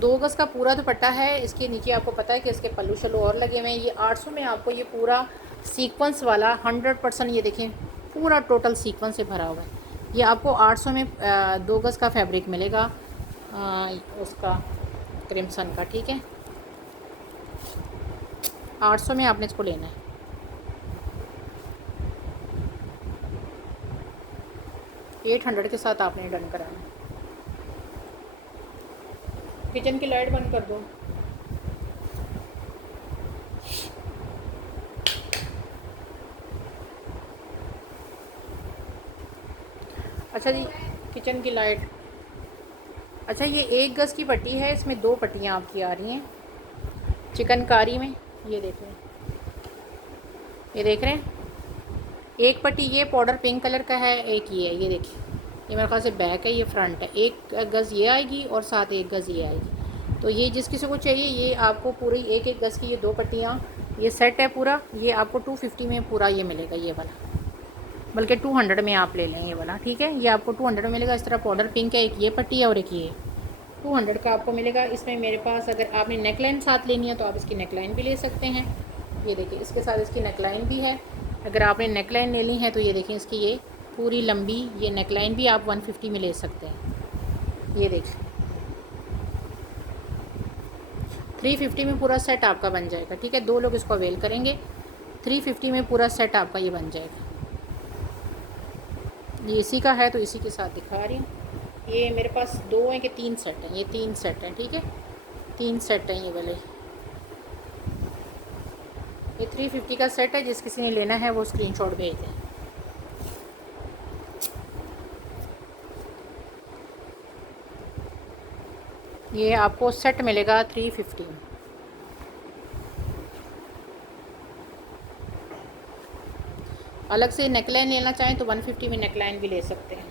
2 गज़ का पूरा दुपट्टा है। इसके नीचे आपको पता है कि इसके पल्लू शल्लू और लगे हुए हैं। ये 800 में आपको ये पूरा सीक्वेंस वाला 100%, ये देखें पूरा टोटल सीक्वेंस से भरा हुआ है। ये आपको 800 में 2 गज़ का फैब्रिक मिलेगा उसका क्रिम्सन का, ठीक है। 800 में आपने इसको लेना है। $800 के साथ आपने डन कराना है। किचन की लाइट बंद कर दो। अच्छा जी, किचन की लाइट, अच्छा ये 1 गज़ की पट्टी है, इसमें 2 पट्टियाँ आपकी आ रही हैं चिकनकारी में, ये देख रहे हैं, ये देख रहे हैं। एक पट्टी ये पाउडर पिंक कलर का है, एक ये है, ये देखिए, ये मेरे ख्याल से बैक है, ये फ्रंट है। 1 गज़ ये आएगी और साथ 1 गज़ ये आएगी। तो ये जिस किसी को चाहिए ये आपको पूरी 1 गज़ की ये 2 पट्टियाँ, ये सेट है पूरा, ये आपको 250 में पूरा ये मिलेगा, ये वाला, बल्कि 200 में आप ले लें ये वाला, ठीक है। ये आपको 200 में मिलेगा। इस तरह पाउडर पिंक है, एक ये पट्टी है और एक ये 200 का आपको मिलेगा। इसमें मेरे पास अगर आपने नेकलाइन साथ लेनी है तो आप इसकी नेकलाइन भी ले सकते हैं, ये देखिए इसके साथ इसकी नेकलाइन भी है। अगर आपने नेकलाइन लेनी है तो ये देखें इसकी ये पूरी लंबी ये नेकलाइन भी आप 150 में ले सकते हैं, ये देखिए 350 में पूरा सेट आपका बन जाएगा, ठीक है। 2 लोग इसको अवेल करेंगे, 350 में पूरा सेट आपका ये बन जाएगा। ये इसी का है तो इसी के साथ दिखा रही हूँ। ये मेरे पास 2 हैं कि 3 सेट हैं, ये 3 सेट हैं, ठीक है, 3 सेट हैं ये वाले। ये 350 का सेट है, जिस किसी ने लेना है वो स्क्रीनशॉट भेज दें। ये आपको सेट मिलेगा 350 में। अलग से नेकलाइन लेना चाहें तो 150 में नेकलाइन भी ले सकते हैं।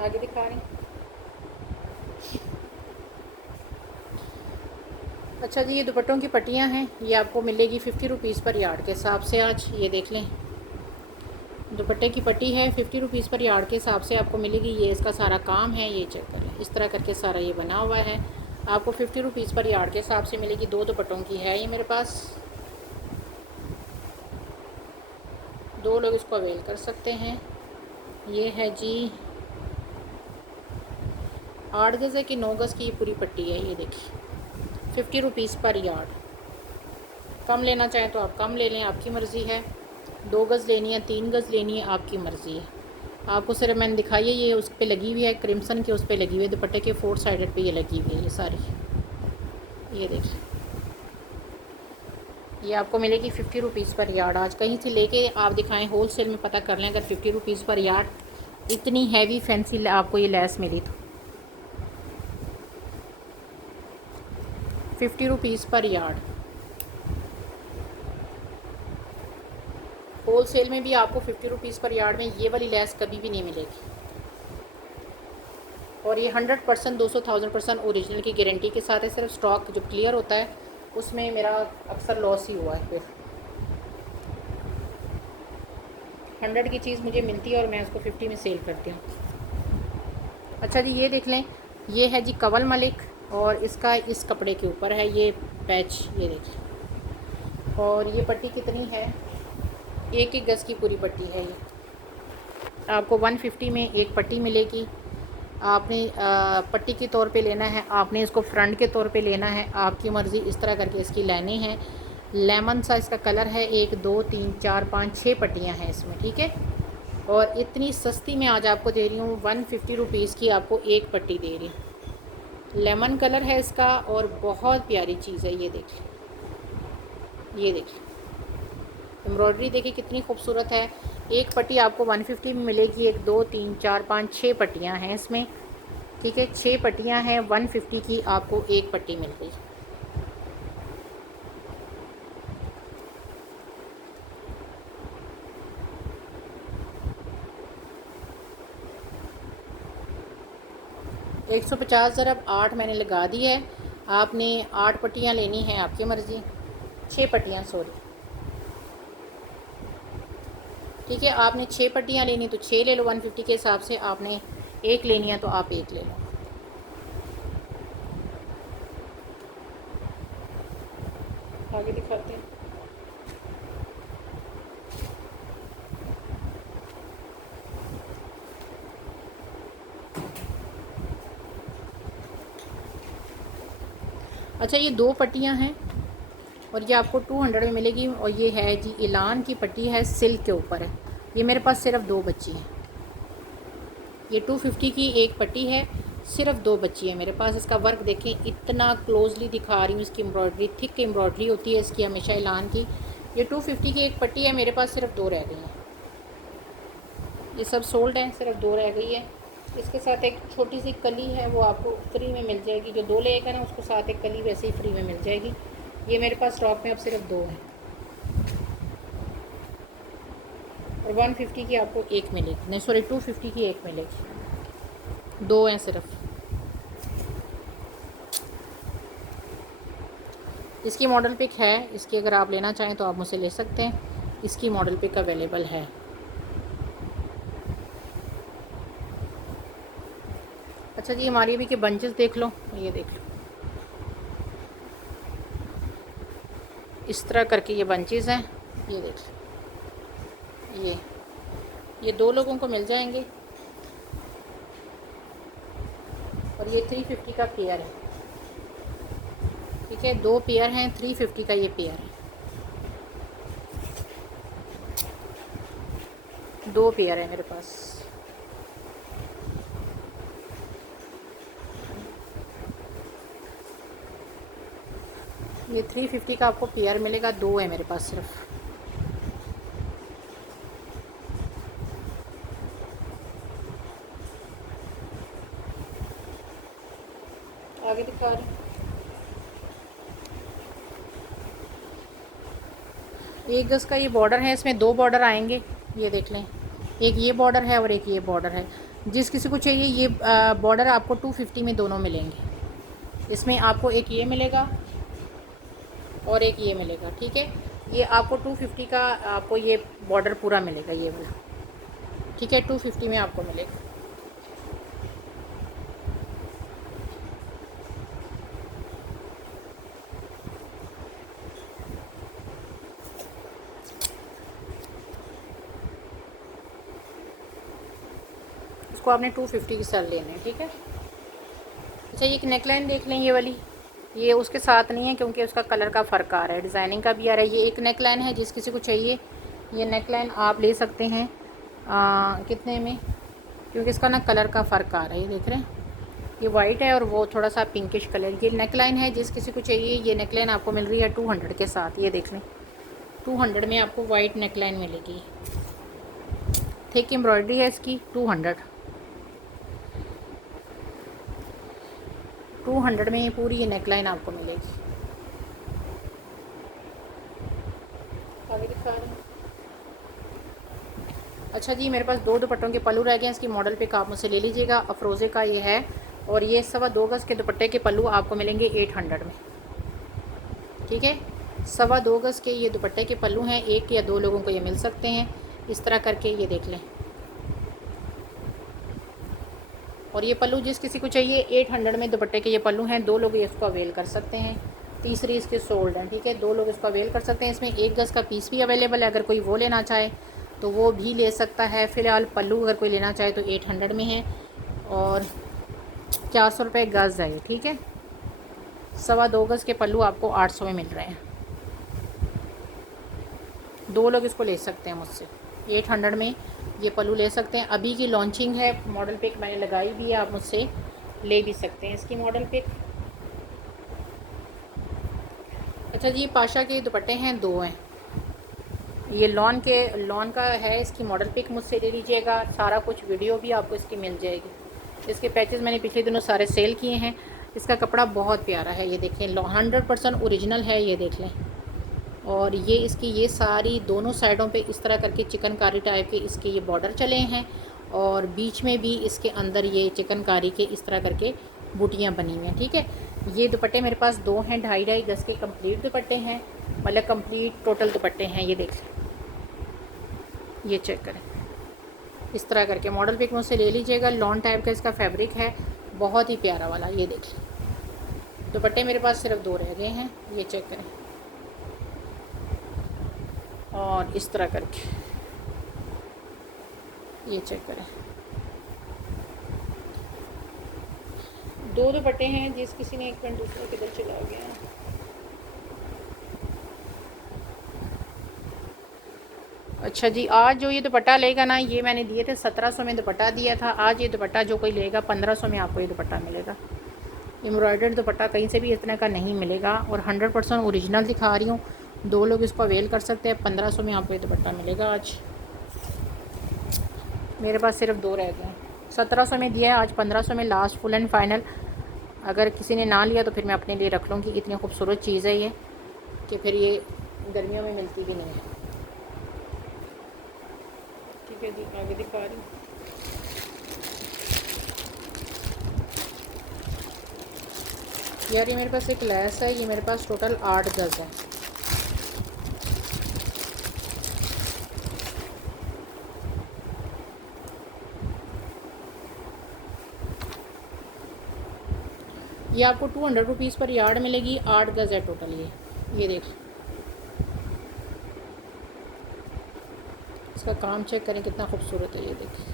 आगे दिखा रही अच्छा जी, ये दुपट्टों की पट्टियाँ हैं, ये आपको मिलेगी 50 रुपीज़ पर यार्ड के हिसाब से। आज ये देख लें, दुपट्टे की पट्टी है 50 रुपीज़ पर यार्ड के हिसाब से आपको मिलेगी। ये इसका सारा काम है, ये चेक करें, इस तरह करके सारा ये बना हुआ है। आपको 50 रुपीज़ पर यार्ड के हिसाब से मिलेगी। 2 दुपट्टों की है ये मेरे पास, 2 लोग इसको अवेल कर सकते हैं। ये है जी 8 गज़ है कि 9 गज़ की ये पूरी पट्टी है। ये देखिए 50 रुपीज़ पर यार्ड। कम लेना चाहें तो आप कम ले लें, आपकी मर्ज़ी है। 2 गज़ लेनी है, 3 गज़ लेनी है, आपकी मर्ज़ी है। आपको सिर्फ मैंने दिखाई है, ये उस पर लगी हुई है, क्रिम्सन के उस पर लगी हुई है, दुपट्टे के 4 साइडेड पे ये लगी हुई है ये सारी। ये देखिए, ये आपको मिलेगी 50 रुपीज़ पर यार्ड। आज कहीं से लेके आप दिखाएं, होल सेल में पता कर लें, अगर 50 रुपीज़ पर यार्ड इतनी हैवी फैंसी आपको ये लेस मिली तो 50 रुपीज़ पर यार्ड। होल सेल में भी आपको 50 रुपीज़ पर यार्ड में ये वाली लेस कभी भी नहीं मिलेगी। और ये 100% 200,000% ओरिजिनल की गारंटी के साथ है। सिर्फ स्टॉक जो क्लियर होता है उसमें मेरा अक्सर लॉस ही हुआ है। फिर 100 की चीज़ मुझे मिलती है और मैं उसको 50 में सेल करती हूँ। अच्छा जी, ये देख लें, ये है जी कवल मलिक और इसका इस कपड़े के ऊपर है ये पैच, ये देखिए। और ये पट्टी कितनी है, 1 गज़ की पूरी पट्टी है ये। आपको 150 में एक पट्टी मिलेगी। आपने पट्टी के तौर पे लेना है, आपने इसको फ्रंट के तौर पे लेना है, आपकी मर्ज़ी। इस तरह करके इसकी लाइनें हैं। लेमन सा इसका कलर है। 1 2 3 4 5 6 पट्टियाँ हैं इसमें, ठीक है। और इतनी सस्ती में आज आपको दे रही हूँ, 150 रुपीज़ की आपको एक पट्टी दे रही हूँ। लेमन कलर है इसका और बहुत प्यारी चीज़ है। ये देखिए, ये देखिए, एम्ब्रॉयडरी देखिए कितनी खूबसूरत है। एक पट्टी आपको 150 में मिलेगी। 1 2 3 4 5 6 पट्टियाँ हैं इसमें, ठीक है। 6 पट्टियाँ हैं, 150 की आपको एक पट्टी मिल गई। एक 150 ज़रब 8 मैंने लगा दी है। आपने 8 पट्टियाँ लेनी हैं, आपकी मर्ज़ी। 6 पट्टियाँ, सॉरी, ठीक है। आपने 6 पट्टियाँ लेनी तो 6 ले लो, 150 के हिसाब से। आपने एक लेनी है तो आप एक ले लो। आगे दिखाते हैं। अच्छा, ये 2 पट्टियाँ हैं और ये आपको 200 में मिलेगी। और ये है जी इलान की पट्टी है, सिल्क के ऊपर है। ये मेरे पास सिर्फ 2 बच्ची हैं। ये 250 की एक पट्टी है, सिर्फ 2 बच्ची है मेरे पास। इसका वर्क देखें, इतना क्लोजली दिखा रही हूँ। इसकी एम्ब्रॉयडरी थिक एम्ब्रॉयडरी होती है इसकी हमेशा इलान की। ये 250 की एक पट्टी है, मेरे पास सिर्फ 2 रह गई हैं। ये सब सोल्ड हैं, सिर्फ 2 रह गई है। इसके साथ एक छोटी सी कली है, वो आपको फ्री में मिल जाएगी। जो 2 लेगा ना, उसको साथ एक कली वैसे ही फ्री में मिल जाएगी। ये मेरे पास स्टॉक में अब सिर्फ 2 हैं और 150 की आपको एक मिलेगी, नहीं सॉरी 250 की एक मिलेगी। 2 हैं सिर्फ। इसकी मॉडल पिक है, इसकी अगर आप लेना चाहें तो आप मुझसे ले सकते हैं। इसकी मॉडल पिक अवेलेबल है। अच्छा जी, हमारी अभी के बंचेस देख लो, ये देख लो, इस तरह करके ये बंचेस हैं। ये देख लो, ये 2 लोगों को मिल जाएंगे। और ये 350 का पेयर है, ठीक है। 2 पेयर हैं, 350 का ये पेयर है। 2 पेयर है मेरे पास। ये 350 का आपको पेयर मिलेगा। 2 है मेरे पास सिर्फ। आगे दिखा रही हूँ। 1 गज़ का ये बॉर्डर है, इसमें 2 बॉर्डर आएंगे। ये देख लें, एक ये बॉर्डर है और एक ये बॉर्डर है। जिस किसी को चाहिए ये बॉर्डर आपको 250 में दोनों मिलेंगे। इसमें आपको एक ये मिलेगा और एक ये मिलेगा, ठीक है। ये आपको 250 का आपको ये बॉर्डर पूरा मिलेगा ये वाला, ठीक है, 250 में आपको मिलेगा। इसको आपने 250 की सर लेना है, ठीक है। अच्छा, ये एक नेकलाइन देख लें, ये वाली, ये उसके साथ नहीं है क्योंकि उसका कलर का फ़र्क आ रहा है, डिज़ाइनिंग का भी आ रहा है। ये एक नेकलाइन है, जिस किसी को चाहिए ये नेकलाइन आप ले सकते हैं। कितने में, क्योंकि इसका ना कलर का फ़र्क आ रहा है, ये देख रहे हैं, ये वाइट है और वो थोड़ा सा पिंकिश कलर। ये नेकलाइन है, जिस किसी को चाहिए ये नेकलाइन आपको मिल रही है 200 के साथ, ये देख लें, 200 में आपको वाइट नेकलाइन मिलेगी। थिक एम्ब्रॉयडरी है इसकी, 200 में ये पूरी ये नेकलाइन आपको मिलेगी। आगे दिखा रहे हैं। अच्छा जी, मेरे पास 2 दुपट्टों के पल्लू रह गए हैं, इसकी मॉडल पिक आप मुझसे ले लीजिएगा। अफरोज़े का ये है और ये 2.25 गज़ के दुपट्टे के पल्लू आपको मिलेंगे 800 में, ठीक है। 2.25 गज़ के ये दुपट्टे के पल्लू हैं, 1 या 2 लोगों को ये मिल सकते हैं। इस तरह करके ये देख लें, और ये पल्लू जिस किसी को चाहिए 800 में दुपट्टे के ये पल्लू हैं, 2 लोग इसको अवेल कर सकते हैं। तीसरी इसके सोल्ड हैं, ठीक है, 2 लोग इसको अवेल कर सकते हैं। इसमें 1 गज़ का पीस भी अवेलेबल है, अगर कोई वो लेना चाहे तो वो भी ले सकता है। फ़िलहाल पल्लू अगर कोई लेना चाहे तो 800 में है और 400 रुपये गज़ है ये, ठीक है। 2.25 गज़ के पल्लू आपको 800 में मिल रहे हैं। 2 लोग इसको ले सकते हैं मुझसे, 800 में ये पल्लू ले सकते हैं। अभी की लॉन्चिंग है, मॉडल पिक मैंने लगाई भी है, आप मुझसे ले भी सकते हैं इसकी मॉडल पिक। अच्छा जी, पाशा के दुपट्टे हैं, 2 हैं। ये लॉन का है, इसकी मॉडल पिक मुझसे ले लीजिएगा। सारा कुछ वीडियो भी आपको इसकी मिल जाएगी। इसके पैचेस मैंने पिछले दिनों सारे सेल किए हैं। इसका कपड़ा बहुत प्यारा है, ये देखें, 100% ओरिजिनल है, ये देख लें। और ये इसकी ये सारी दोनों साइडों पे इस तरह करके चिकनकारी टाइप के इसके ये बॉर्डर चले हैं और बीच में भी इसके अंदर ये चिकनकारी के इस तरह करके बूटियाँ बनी हुई हैं, ठीक है। ये दुपट्टे मेरे पास 2 हैं, 2.5 गज़ के कंप्लीट दुपट्टे हैं, मतलब कंप्लीट टोटल दुपट्टे हैं, ये देख लें, ये चेक करें। इस तरह करके मॉडल पिक मुझसे ले लीजिएगा। लॉन टाइप का इसका फैब्रिक है, बहुत ही प्यारा वाला, ये देख लें। दुपट्टे मेरे पास सिर्फ 2 रह गए हैं, ये चेक करें। और इस तरह करके ये चेक करें, 2 दुपट्टे हैं, जिस किसी ने एक मिनट दूसरे किधर चला गया। अच्छा जी, आज जो ये दुपट्टा लेगा ना, ये मैंने दिए थे 1700 में दुपट्टा दिया था। आज ये दुपट्टा जो कोई लेगा 1500 में आपको ये दुपट्टा मिलेगा। एम्ब्रॉयडर्ड दुपट्टा कहीं से भी इतना का नहीं मिलेगा और 100% ओरिजिनल दिखा रही हूँ। 2 लोग इसको अवेल कर सकते हैं। 1500 में आपको ये दुपट्टा मिलेगा। आज मेरे पास सिर्फ 2 रह गए हैं। 1700 में दिया है, आज 1500 में लास्ट फुल एंड फाइनल। अगर किसी ने ना लिया तो फिर मैं अपने लिए रख लूँगी। इतनी खूबसूरत चीज़ है ये कि फिर ये गर्मियों में मिलती भी नहीं है। ठीक है जी, आगे दिखा रही हूँ। यार ये मेरे पास एक लैस है, ये मेरे पास टोटल 8 गज़ है। ये आपको 200 रुपीज़ पर यार्ड मिलेगी। 8 गज़ है टोटल ये देख, इसका काम चेक करें कितना खूबसूरत है। ये देखिए,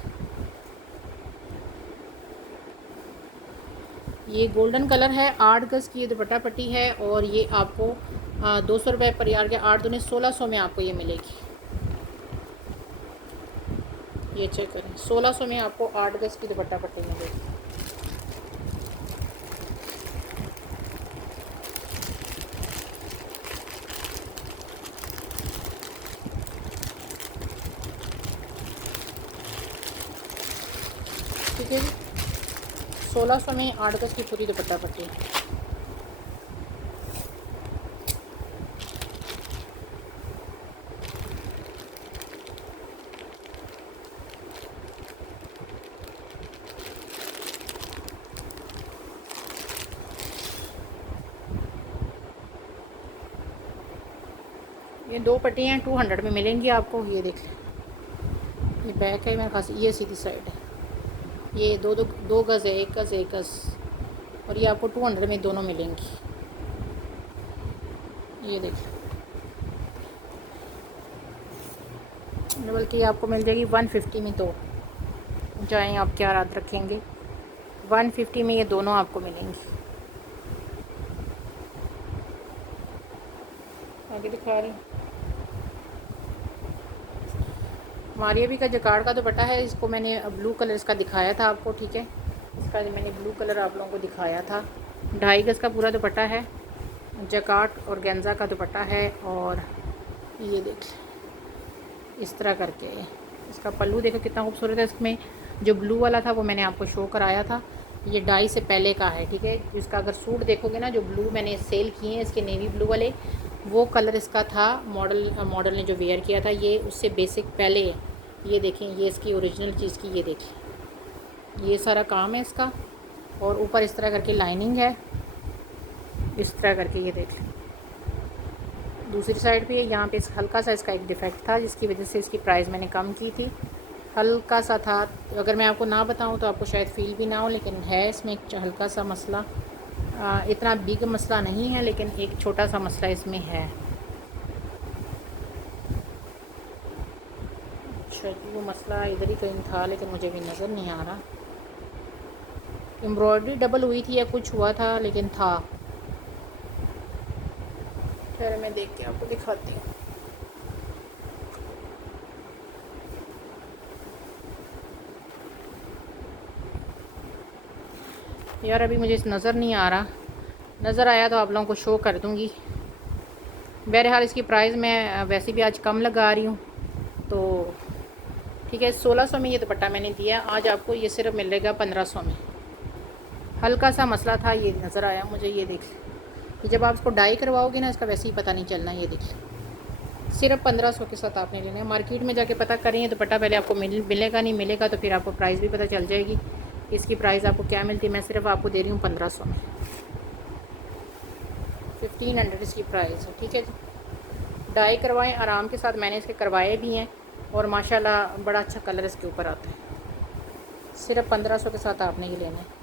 ये गोल्डन कलर है। 8 गज़ की ये दुपट्टा पट्टी है और ये आपको 200 रुपये पर यार्ड के 8 दूनी 1600 में आपको ये मिलेगी। ये चेक करें, 1600 में आपको 8 गज़ की दुपट्टा पट्टी मिलेगी। ठीक है जी, 1600 में 8 गज़ की पूरी दुपट्टा पट्टी। ये 2 पट्टियाँ 200 में मिलेंगी आपको। ये देख लें, ये बैक है मेरे पास, ये सीधी साइड है। ये दो गज़ है, एक गज़ एक गज़, और ये आपको 200 में दोनों मिलेंगी। ये देख लें, बल्कि आपको मिल जाएगी 150 में। तो जाएँ आप क्या रात रखेंगे, 150 में ये दोनों आपको मिलेंगी। आगे दिखा रही हूँ, मारिया भी का जकार्ड का दुपट्टा है। इसको मैंने ब्लू कलर इसका दिखाया था आपको, ठीक है। इसका मैंने ब्लू कलर आप लोगों को दिखाया था। 2.5 गज़ का पूरा दुपट्टा है, जकार्ड और गेंजा का दुपट्टा है। और ये देख इस तरह करके इसका पल्लू देखो कितना खूबसूरत है। इसमें जो ब्लू वाला था वो मैंने आपको शो कराया था, ये 2.5 से पहले का है, ठीक है। इसका अगर सूट देखोगे ना, जो ब्लू मैंने सेल किए हैं इसके नेवी ब्लू वाले, वो कलर इसका था। मॉडल ने जो वेयर किया था, ये उससे बेसिक पहले है। ये देखें, ये इसकी ओरिजिनल चीज़ की, ये देखें, ये सारा काम है इसका। और ऊपर इस तरह करके लाइनिंग है, इस तरह करके, ये देख लें। दूसरी साइड पे यहाँ पे हल्का सा इसका एक डिफेक्ट था, जिसकी वजह से इसकी प्राइस मैंने कम की थी। हल्का सा था, अगर मैं आपको ना बताऊँ तो आपको शायद फील भी ना हो, लेकिन है इसमें एक हल्का सा मसला। इतना बिग मसला नहीं है, लेकिन एक छोटा सा मसला इसमें है। अच्छा, वो मसला इधर ही कहीं था, लेकिन मुझे भी नज़र नहीं आ रहा। एम्ब्रॉयडरी डबल हुई थी या कुछ हुआ था, लेकिन था। फिर मैं देख के आपको दिखाती हूँ। यार अभी मुझे नज़र नहीं आ रहा, नज़र आया तो आप लोगों को शो कर दूँगी। बहरहाल इसकी प्राइस मैं वैसे भी आज कम लगा रही हूँ, तो ठीक है। 1600 में ये दुपट्टा मैंने दिया, आज आपको ये सिर्फ मिलेगा 1500 में। हल्का सा मसला था, ये नज़र आया मुझे। ये देख लें, जब आप इसको डाई करवाओगे ना, इसका वैसे ही पता नहीं चलना। ये देख लें, सिर्फ 1500 के साथ आपने लेना है। मार्केट में जाके पता करें ये दुपट्टा पहले आपको मिलेगा नहीं मिलेगा, तो फिर आपको प्राइस भी पता चल जाएगी इसकी प्राइस आपको क्या मिलती है। मैं सिर्फ आपको दे रही हूँ 1500 में, 1500 इसकी प्राइस है, ठीक है जी। डाई करवाएं आराम के साथ, मैंने इसके करवाए भी हैं और माशाल्लाह बड़ा अच्छा कलर इसके ऊपर आता है। सिर्फ 1500 के साथ आपने ये लेना है।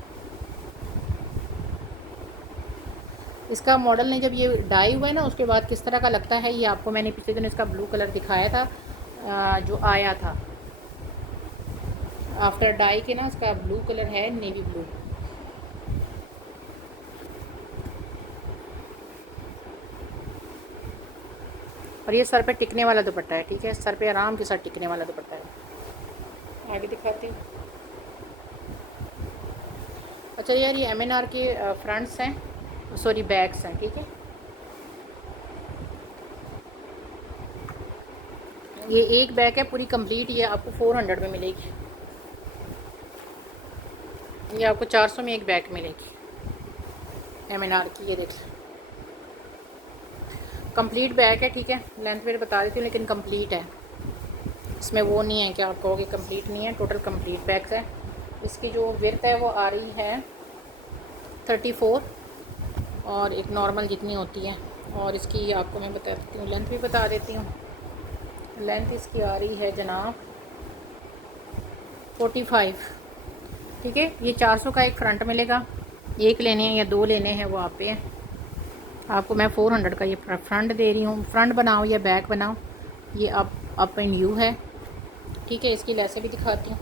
इसका मॉडल ने जब ये डाई हुआ है ना, उसके बाद किस तरह का लगता है, ये आपको मैंने पिछले दिन इसका ब्लू कलर दिखाया था, जो आया था आफ्टर डाई के ना। इसका ब्लू कलर है, नेवी ब्लू। और ये सर पे टिकने वाला दुपट्टा है, ठीक है। सर पे आराम के साथ टिकने वाला दुपट्टा है। आगे दिखाती हूँ। अच्छा यार, ये MNR के फ्रंट्स हैं, सॉरी बैक्स हैं, ठीक है। ये एक बैग है पूरी कंप्लीट, ये आपको 400 में मिलेगी। ये आपको 400 में एक बैग मिलेगी MNR की। ये देख कंप्लीट बैग है, ठीक है। लेंथ मेरे बता देती हूँ, लेकिन कंप्लीट है, इसमें वो नहीं है कि आप कहोगे कंप्लीट नहीं है। टोटल कंप्लीट बैग्स है। इसकी जो विड्थ है वो आ रही है 34, और एक नॉर्मल जितनी होती है। और इसकी आपको मैं बता देती हूँ, लेंथ भी बता देती हूँ। लेंथ इसकी आ रही है जनाब 45, ठीक है। ये 400 का एक फ्रंट मिलेगा, एक लेने हैं या दो लेने हैं वो आप पे है। आपको मैं 400 का ये फ्रंट दे रही हूँ। फ्रंट बनाओ या बैक बनाओ, ये अप एंड यू है, ठीक है। इसकी लेसें भी दिखाती हूँ।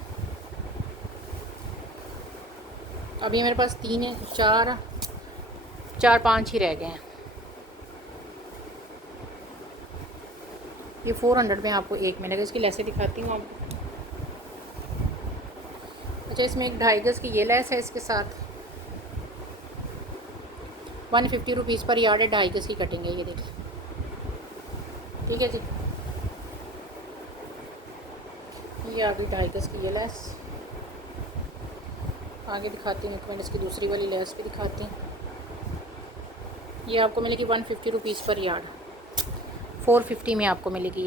अब ये मेरे पास 3 है, 4 5 ही रह गए हैं। ये 400 में आपको एक मिलेगा। इसकी लेसें दिखाती हूँ आपको। अच्छा, इसमें एक 2.5 गज़ की ये लेस है इसके साथ, 150 रुपीज़ पर यार्ड है। 2.5 गज़ की कटिंग है, ये देखिए, ठीक है जी। ये आ गई 2.5 गज़ की ये लेस। आगे दिखाती हूँ, एक मिनट इसकी दूसरी वाली लेस भी दिखाती हूँ। ये आपको मिलेगी 150 रुपीज़ पर यार्ड, 450 में आपको मिलेगी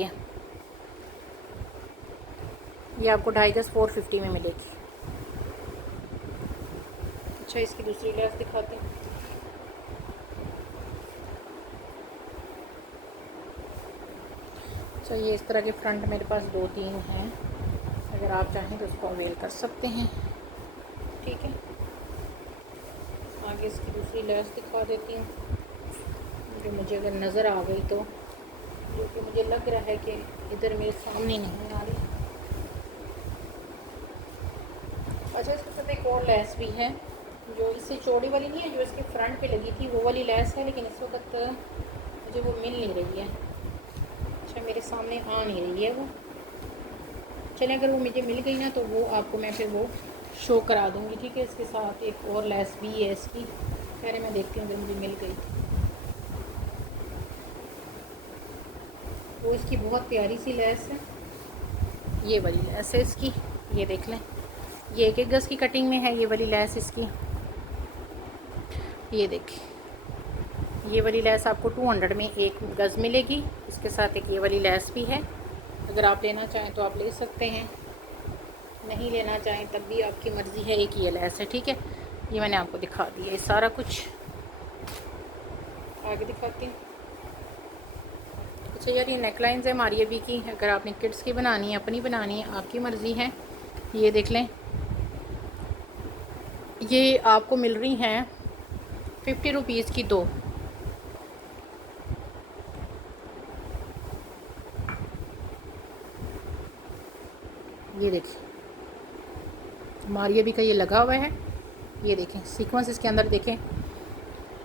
ये आपको 2.5 गज़ 450 में मिलेगी। अच्छा, इसकी दूसरी लेस दिखाते हैं। ये इस तरह के फ्रंट मेरे पास 2-3 हैं, अगर आप चाहें तो उसको अवेल कर सकते हैं। ठीक है, आगे इसकी दूसरी लेस दिखा देती हूँ जो मुझे अगर नज़र आ गई तो, जो कि मुझे लग रहा है कि इधर मेरे सामने नहीं आ रही। अच्छा, इसके साथ एक और लेस भी है जो इससे चौड़ी वाली नहीं है, जो इसके फ्रंट पे लगी थी वो वाली लेस है, लेकिन इस वक्त मुझे वो मिल नहीं रही है। अच्छा, मेरे सामने आ नहीं रही है वो। चलें, अगर वो मुझे मिल गई ना तो वो आपको मैं फिर वो शो करा दूँगी। ठीक है, इसके साथ एक और लेस भी है इसकी, पहले मैं देखती हूँ अगर मुझे मिल गई। वो इसकी बहुत प्यारी सी लेस है, ये वाली लेस है इसकी, ये देख लें। ये 1-1 गज़ की कटिंग में है ये वाली लेस इसकी। ये देखिए, ये वाली लेस आपको 200 में 1 गज़ मिलेगी। इसके साथ एक ये वाली लेस भी है, अगर आप लेना चाहें तो आप ले सकते हैं, नहीं लेना चाहें तब भी आपकी मर्ज़ी है। एक ये लेस है। ठीक है, ये मैंने आपको दिखा दिया ये सारा कुछ। आगे दिखाती हूँ। अच्छा यार, ये नेकलाइंस है हमारी अभी की, अगर आपने किड्स की बनानी है, अपनी बनानी है, आपकी मर्ज़ी है। ये देख लें, ये आपको मिल रही हैं 50 रुपीज़ की 2। ये देखिए, हमारी अभी का ये लगा हुआ है। ये देखें सीक्वेंस इसके अंदर देखें,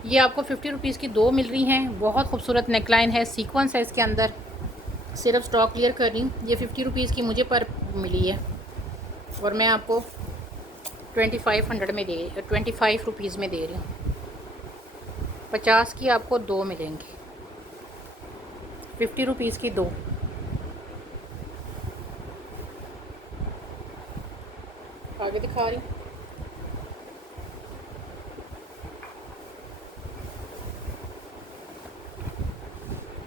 ये आपको 50 रुपीज़ की 2 मिल रही हैं। बहुत खूबसूरत नेकलाइन है, सीक्वेंस है इसके अंदर। सिर्फ स्टॉक क्लियर कर रही हूँ। ये 50 रुपीज़ की मुझे पर मिली है और मैं आपको 25 रुपीज़ में दे रही हूँ। 50 की आपको 2 मिलेंगी, 50 रुपीज़ की 2। आगे दिखा रही हूँ।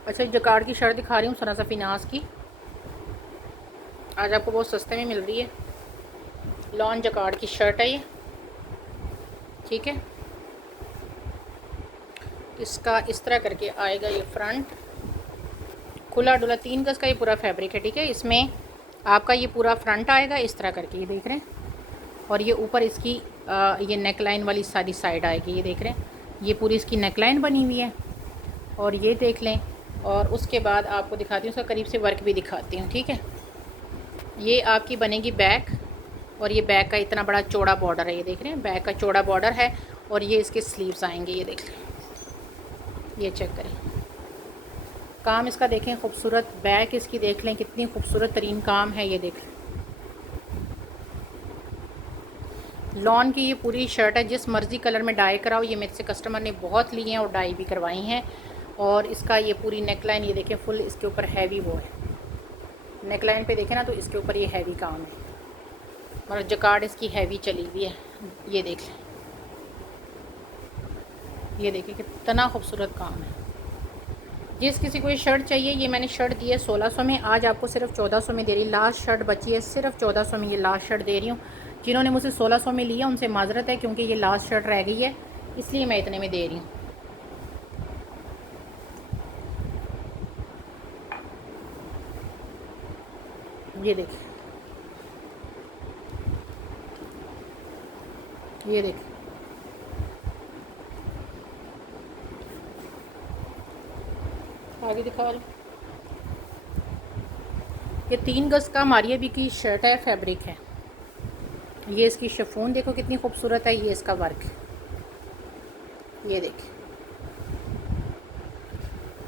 अच्छा, जकार्ड की शर्ट दिखा रही हूँ सना सफ़ीनाज़ की, आज आपको बहुत सस्ते में मिल रही है। लॉन जकार्ड की शर्ट है ये। ठीक है, इसका इस तरह करके आएगा ये फ्रंट, खुला डुला 3 गज़ का ये पूरा फैब्रिक है। ठीक है, इसमें आपका ये पूरा फ्रंट आएगा इस तरह करके, ये देख रहे हैं। और ये ऊपर इसकी ये नेकलाइन वाली सारी साइड आएगी, ये देख रहे हैं। ये पूरी इसकी नेकलाइन बनी हुई है और ये देख लें। और उसके बाद आपको दिखाती हूँ, उसका करीब से वर्क भी दिखाती हूँ। ठीक है, ये आपकी बनेगी बैक, और ये बैक का इतना बड़ा चौड़ा बॉर्डर है, ये देख रहे हैं। बैक का चौड़ा बॉर्डर है और ये इसके स्लीव्स आएंगे, ये देख लें। ये चेक करें काम इसका, देखें खूबसूरत। बैक इसकी देख लें कितनी खूबसूरत तरीन काम है, ये देख लें। लॉन की ये पूरी शर्ट है, जिस मर्ज़ी कलर में डाई कराओ। ये मेरे से कस्टमर ने बहुत लिए हैं और डाई भी करवाई हैं। और इसका ये पूरी नेकलाइन, ये देखें फुल इसके ऊपर हैवी वो है। नेकलाइन पे देखें ना तो इसके ऊपर ये हैवी काम है, मतलब जकार्ड इसकी हैवी चली हुई है। ये देख लें, ये देखिए कितना खूबसूरत काम है। जिस किसी को ये शर्ट चाहिए, ये मैंने शर्ट दी है 1600 में, आज आपको सिर्फ 1400 में दे रही। लास्ट शर्ट बची है, सिर्फ 1400 में ये लास्ट शर्ट दे रही हूँ। जिन्होंने मुझसे 1600 में लिया उनसे माजरत है, क्योंकि ये लास्ट शर्ट रह गई है, इसलिए मैं इतने में दे रही हूँ। ये देखिए, ये देखिए, आगे दिखा रही। ये 3 गज़ का मारिया बी की शर्ट है, फैब्रिक है। ये इसकी शिफॉन देखो कितनी खूबसूरत है। ये इसका वर्क है, ये देखिए।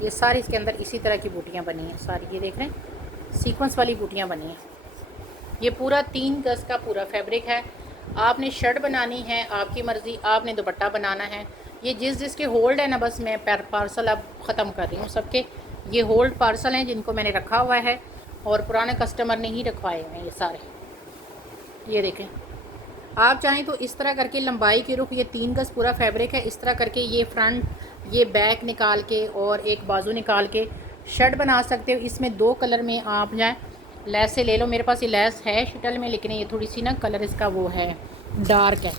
ये सारी इसके अंदर इसी तरह की बूटियाँ बनी हैं सारी, ये देख रहे हैं, सीक्वेंस वाली बूटियाँ बनी हैं। ये पूरा 3 गज़ का पूरा फैब्रिक है। आपने शर्ट बनानी है, आपकी मर्ज़ी, आपने दुपट्टा बनाना है। ये जिसके होल्ड है ना, बस मैं पार्सल अब ख़त्म कर रही हूँ सबके। ये होल्ड पार्सल हैं जिनको मैंने रखा हुआ है और पुराने कस्टमर ने ही रखवाए हुए हैं ये सारे। ये देखें, आप चाहें तो इस तरह करके लंबाई के रुख, ये 3 गज़ पूरा फैब्रिक है, इस तरह करके ये फ्रंट, ये बैक निकाल के और एक बाजू निकाल के शर्ट बना सकते हो। इसमें 2 कलर में आप जाएँ, लेस से ले लो। मेरे पास ये लेस है शटल में, लेकिन ये थोड़ी सी ना कलर इसका वो है, डार्क है।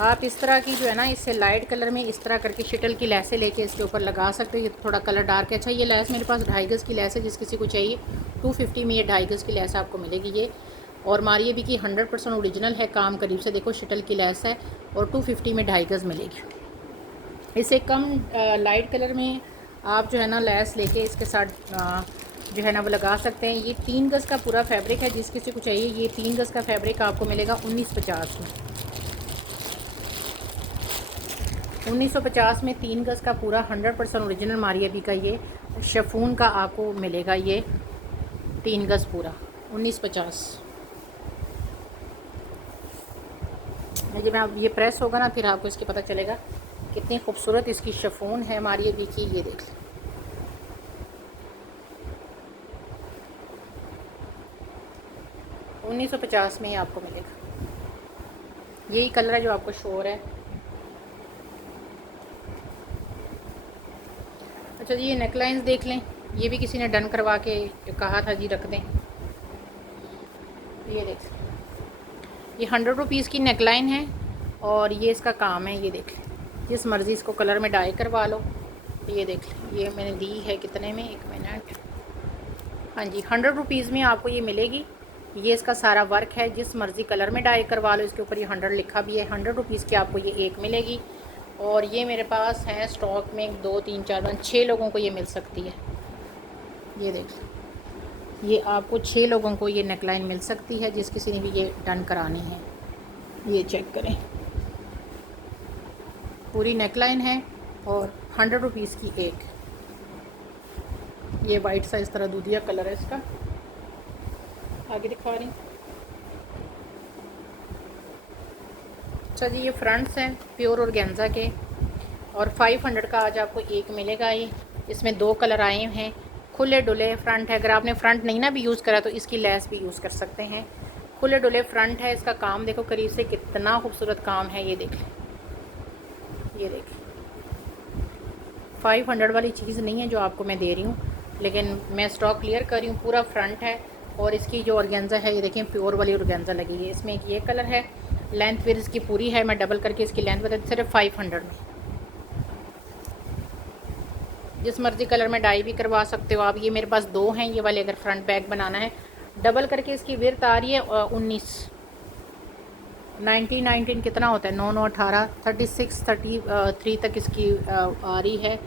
आप इस तरह की जो है ना, इससे लाइट कलर में इस तरह करके शटल की लैसें लेके इसके ऊपर लगा सकते हो। ये थोड़ा कलर डार्क है। अच्छा, ये लैस मेरे पास 2.5 गज़ की लैस है, जिस किसी को चाहिए 250 में ये 2.5 गज़ की लैस आपको मिलेगी ये। और मारिए भी की 100% ओरिजिनल है, काम करीब से देखो, शटल की लैस है और 250 में 2.5 गज़ मिलेगी। इससे कम लाइट कलर में आप जो है ना लैस लेके इसके साथ जो है ना वो लगा सकते हैं। ये 3 गज़ का पूरा फैब्रिक है, जिस किसी को चाहिए ये 3 गज़ का फैब्रिक आपको मिलेगा 1950 में। 1950 में 3 गज़ का पूरा 100% ओरिजिनल मारिया बी का ये शिफॉन का आपको मिलेगा, ये 3 गज़ पूरा 1950। जब आप ये प्रेस होगा ना, फिर आपको इसके पता चलेगा कितनी खूबसूरत इसकी शिफॉन है मारिया बी की। ये देख लें, $1950 में ही आपको मिलेगा। यही कलर है जो आपको शो हो रहा है। अच्छा जी, ये नेकलाइंस देख लें, ये भी किसी ने डन करवा के कहा था जी रख दें। ये देख, ये 100 रुपीज़ की नेकलाइन है और ये इसका काम है। ये देख लें, जिस मर्ज़ी इसको कलर में डाई करवा लो। ये देख लें, ये मैंने दी है कितने में, 1 मिनट, हाँ जी 100 रुपीज़ में आपको ये मिलेगी। ये इसका सारा वर्क है, जिस मर्ज़ी कलर में डाई करवा लो। इसके ऊपर ये 100 लिखा भी है। 100 रुपीज़ की आपको ये एक मिलेगी। और ये मेरे पास है स्टॉक में 2 3 4 5 6 लोगों को ये मिल सकती है। ये देख, ये आपको 6 लोगों को ये नेकलाइन मिल सकती है, जिस किसी ने भी ये डन करानी है। ये चेक करें, पूरी नेकलाइन है और 100 रुपीज़ की एक। ये वाइट सा इस तरह दूधिया कलर है इसका, आगे दिखा रही। अच्छा जी, ये फ्रंट्स हैं प्योर ऑर्गेन्जा के और 500 का आज आपको एक मिलेगा। ये इसमें 2 कलर आए हैं, खुले डुले फ्रंट है। अगर आपने फ्रंट नहीं ना भी यूज़ करा तो इसकी लेस भी यूज़ कर सकते हैं। खुले डुले फ्रंट है। इसका काम देखो करीब से, कितना खूबसूरत काम है। ये देख लें, ये देखिए 500 वाली चीज़ नहीं है जो आपको मैं दे रही हूँ, लेकिन मैं स्टॉक क्लियर कर रही हूँ। पूरा फ्रंट है और इसकी जो ऑर्गेन्जा है ये देखें, प्योर वाली ऑर्गेन्जा लगी है। इसमें एक ये कलर है, लेंथ फिर इसकी पूरी है। मैं डबल करके इसकी लेंथ बता, सिर्फ 500 में। जिस मर्ज़ी कलर में डाई भी करवा सकते हो आप। ये मेरे पास 2 हैं ये वाले, अगर फ्रंट बैक बनाना है। डबल करके इसकी विर्थ आ रही है 19 कितना होता है, 9 9 18 36 33 तक इसकी आ रही है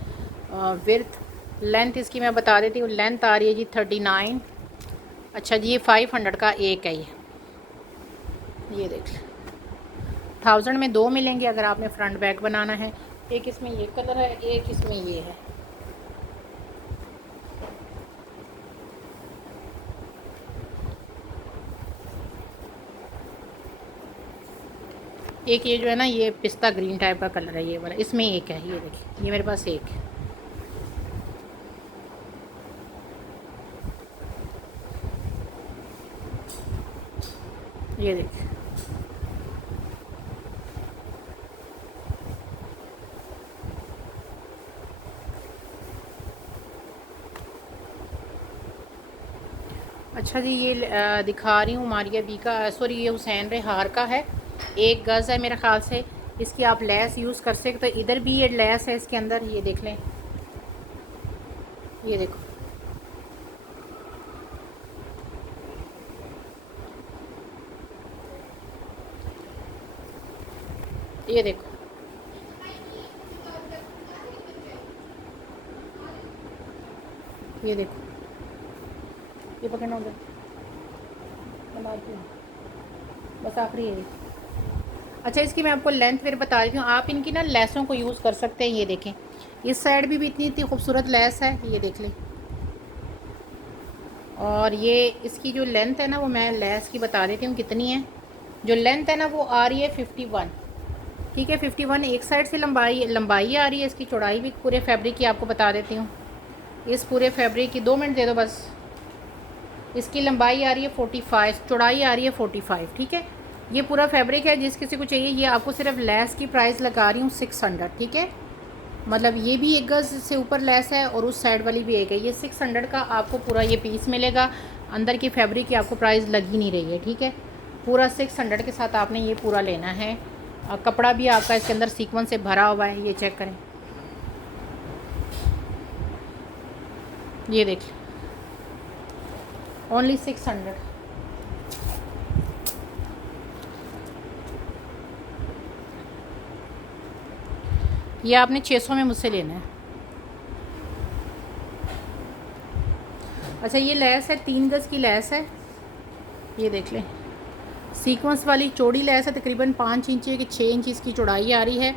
विर्थ। लेंथ इसकी मैं बता देती हूँ, लेंथ आ रही है जी 39। अच्छा जी, ये 500 का एक है ये देख लें। 1000 में 2 मिलेंगे अगर आपने फ्रंट बैक बनाना है। एक इसमें ये कलर है, एक इसमें ये है। एक ये जो है ना, ये पिस्ता ग्रीन टाइप का कलर है ये वाला, इसमें एक है। ये देखिए, ये मेरे पास एक है। ये देखिए, अच्छा जी, ये दिखा रही हूँ मारिया बी का, सॉरी ये हुसैन रेहार का है। 1 गज़ है मेरे ख्याल से। इसकी आप लेस यूज़ कर सकते तो इधर भी ये लेस है इसके अंदर। ये देख लें, ये देखो, ये देखो, ये देखो, ये पकड़ना उधर, बस आखिरी है। अच्छा, इसकी मैं आपको लेंथ फिर बता देती हूँ। आप इनकी ना लेसों को यूज़ कर सकते हैं। ये देखें, इस साइड भी इतनी इतनी खूबसूरत लेस है, ये देख लें। और ये इसकी जो लेंथ है ना, वो मैं लेस की बता देती हूँ कितनी है। जो लेंथ है ना वो आ रही है 51, ठीक है 51। एक साइड से लंबाई आ रही है। इसकी चौड़ाई भी पूरे फैब्रिक की आपको बता देती हूँ। इस पूरे फैब्रिक की 2 मिनट दे दो बस। इसकी लंबाई आ रही है 45, चौड़ाई आ रही है 45, ठीक है। ये पूरा फैब्रिक है, जिस किसी को चाहिए। ये आपको सिर्फ लेस की प्राइस लगा रही हूँ 600, ठीक है। मतलब ये भी 1 गज़ से ऊपर लेस है और उस साइड वाली भी एक है। ये 600 का आपको पूरा ये पीस मिलेगा। अंदर की फैब्रिक की आपको प्राइस लग ही नहीं रही है, ठीक है। पूरा 600 के साथ आपने ये पूरा लेना है। कपड़ा भी आपका इसके अंदर सीक्वेंस से भरा हुआ है, ये चेक करें, ये देखिए ओनली 600। ये आपने 600 में मुझसे लेना है। अच्छा ये लेस है, 3 गज़ की लेस है, ये देख लें, सीक्वेंस वाली चौड़ी लेस है, तकरीबन 5 इंच की 6 इंच इसकी चौड़ाई आ रही है,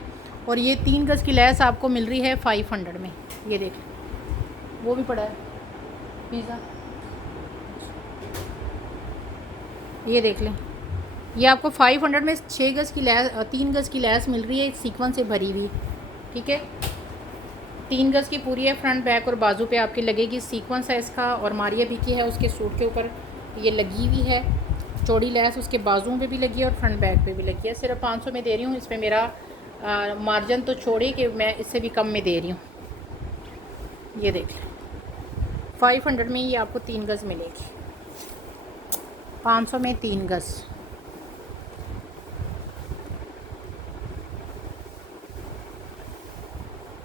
और ये 3 गज़ की लेस आपको मिल रही है 500 में। ये देख लें, वो भी पड़ा है पिज़्ज़ा, ये देख लें, ये आपको 500 में 6 गज़ की लेस 3 गज़ की लेस मिल रही है सीक्वेंस से भरी हुई, ठीक है। 3 गज़ की पूरी है, फ्रंट बैक और बाजू पे आपकी लगेगी, सीक्वेंस है इसका, और मारिया भी की है उसके सूट के ऊपर ये लगी हुई है, चौड़ी लेस उसके बाजुओं पे भी लगी है और फ्रंट बैक पे भी लगी है। सिर्फ 500 में दे रही हूँ, इसमें मेरा मार्जिन तो छोड़े कि मैं इससे भी कम में दे रही हूँ। ये देख लें, 500 में ये आपको 3 गज़ मिलेगी, 500 में 3 गज़।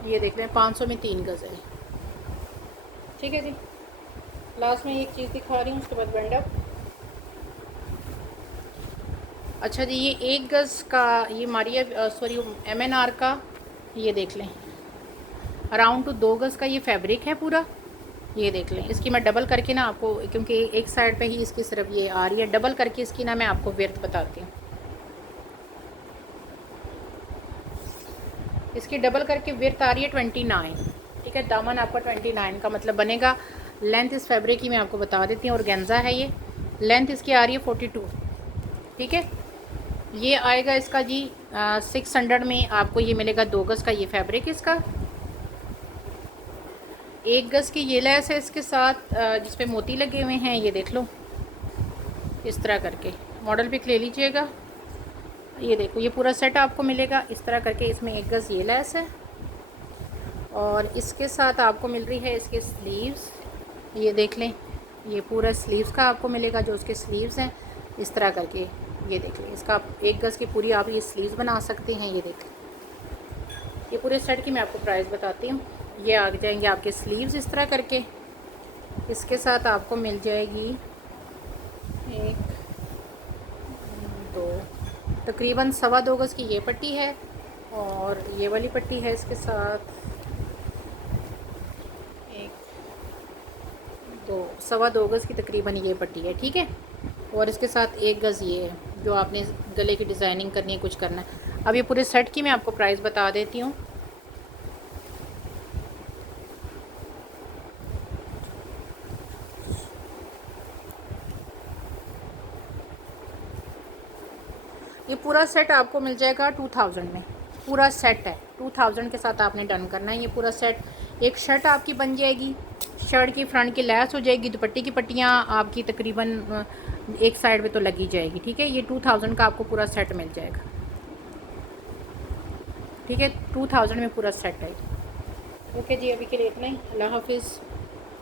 ये देख लें, 500 में 3 गज़ है, ठीक है जी। लास्ट में एक चीज़ दिखा रही हूँ, उसके बाद बैंड अप। अच्छा जी, ये 1 गज़ का, ये मारिया सॉरी MNR का, ये देख लें, अराउंड टू 2 गज़ का ये फैब्रिक है पूरा। ये देख लें, इसकी मैं डबल करके ना आपको, क्योंकि एक साइड पे ही इसकी सिर्फ ये आ रही है, डबल करके इसकी ना मैं आपको विड्थ बताती हूँ। इसकी डबल करके विड्थ आ रही है 29, ठीक है। दामन आपका 29 का मतलब बनेगा। लेंथ इस फैब्रिक की मैं आपको बता देती हूँ, ऑर्गेन्जा है ये, लेंथ इसकी आ रही है 42, ठीक है। ये आएगा इसका जी 600 में आपको ये मिलेगा 2 गज़ का ये फैब्रिक इसका। 1 गज़ की ये लेस है इसके साथ जिस पे मोती लगे हुए हैं, ये देख लो, इस तरह करके मॉडल पिक ले लीजिएगा। ये देखो, ये पूरा सेट आपको मिलेगा इस तरह करके, इसमें 1 गज़ ये लेस है, और इसके साथ आपको मिल रही है इसके स्लीव्स, ये देख लें, ये पूरा स्लीव्स का आपको मिलेगा, जो उसके स्लीव्स हैं इस तरह करके, ये देख लें, इसका 1 गज़ की पूरी आप ये स्लीव्स बना सकते हैं। ये देख लें, ये पूरे सेट की मैं आपको प्राइस बताती हूँ। ये आ जाएंगे आपके स्लीव्स इस तरह करके, इसके साथ आपको मिल जाएगी 1 2 तकरीबन 2.25 गज़ की ये पट्टी है, और ये वाली पट्टी है इसके साथ 1 2 2.25 गज़ की तकरीबन ये पट्टी है, ठीक है। और इसके साथ 1 गज़ ये है, जो आपने गले की डिज़ाइनिंग करनी है, कुछ करना है। अब ये पूरे सेट की मैं आपको प्राइस बता देती हूँ। ये पूरा सेट आपको मिल जाएगा 2000 में, पूरा सेट है 2000 के साथ आपने डन करना है। ये पूरा सेट, एक शर्ट आपकी बन जाएगी, शर्ट की फ्रंट की लैस हो जाएगी, दुपट्टे की पट्टियाँ आपकी तकरीबन एक साइड पे तो लगी जाएगी, ठीक है। ये 2000 का आपको पूरा सेट मिल जाएगा, ठीक है। 2000 में पूरा सेट है। ओके जी, अभी के लिए इतना ही, अल्लाह हाफिज़।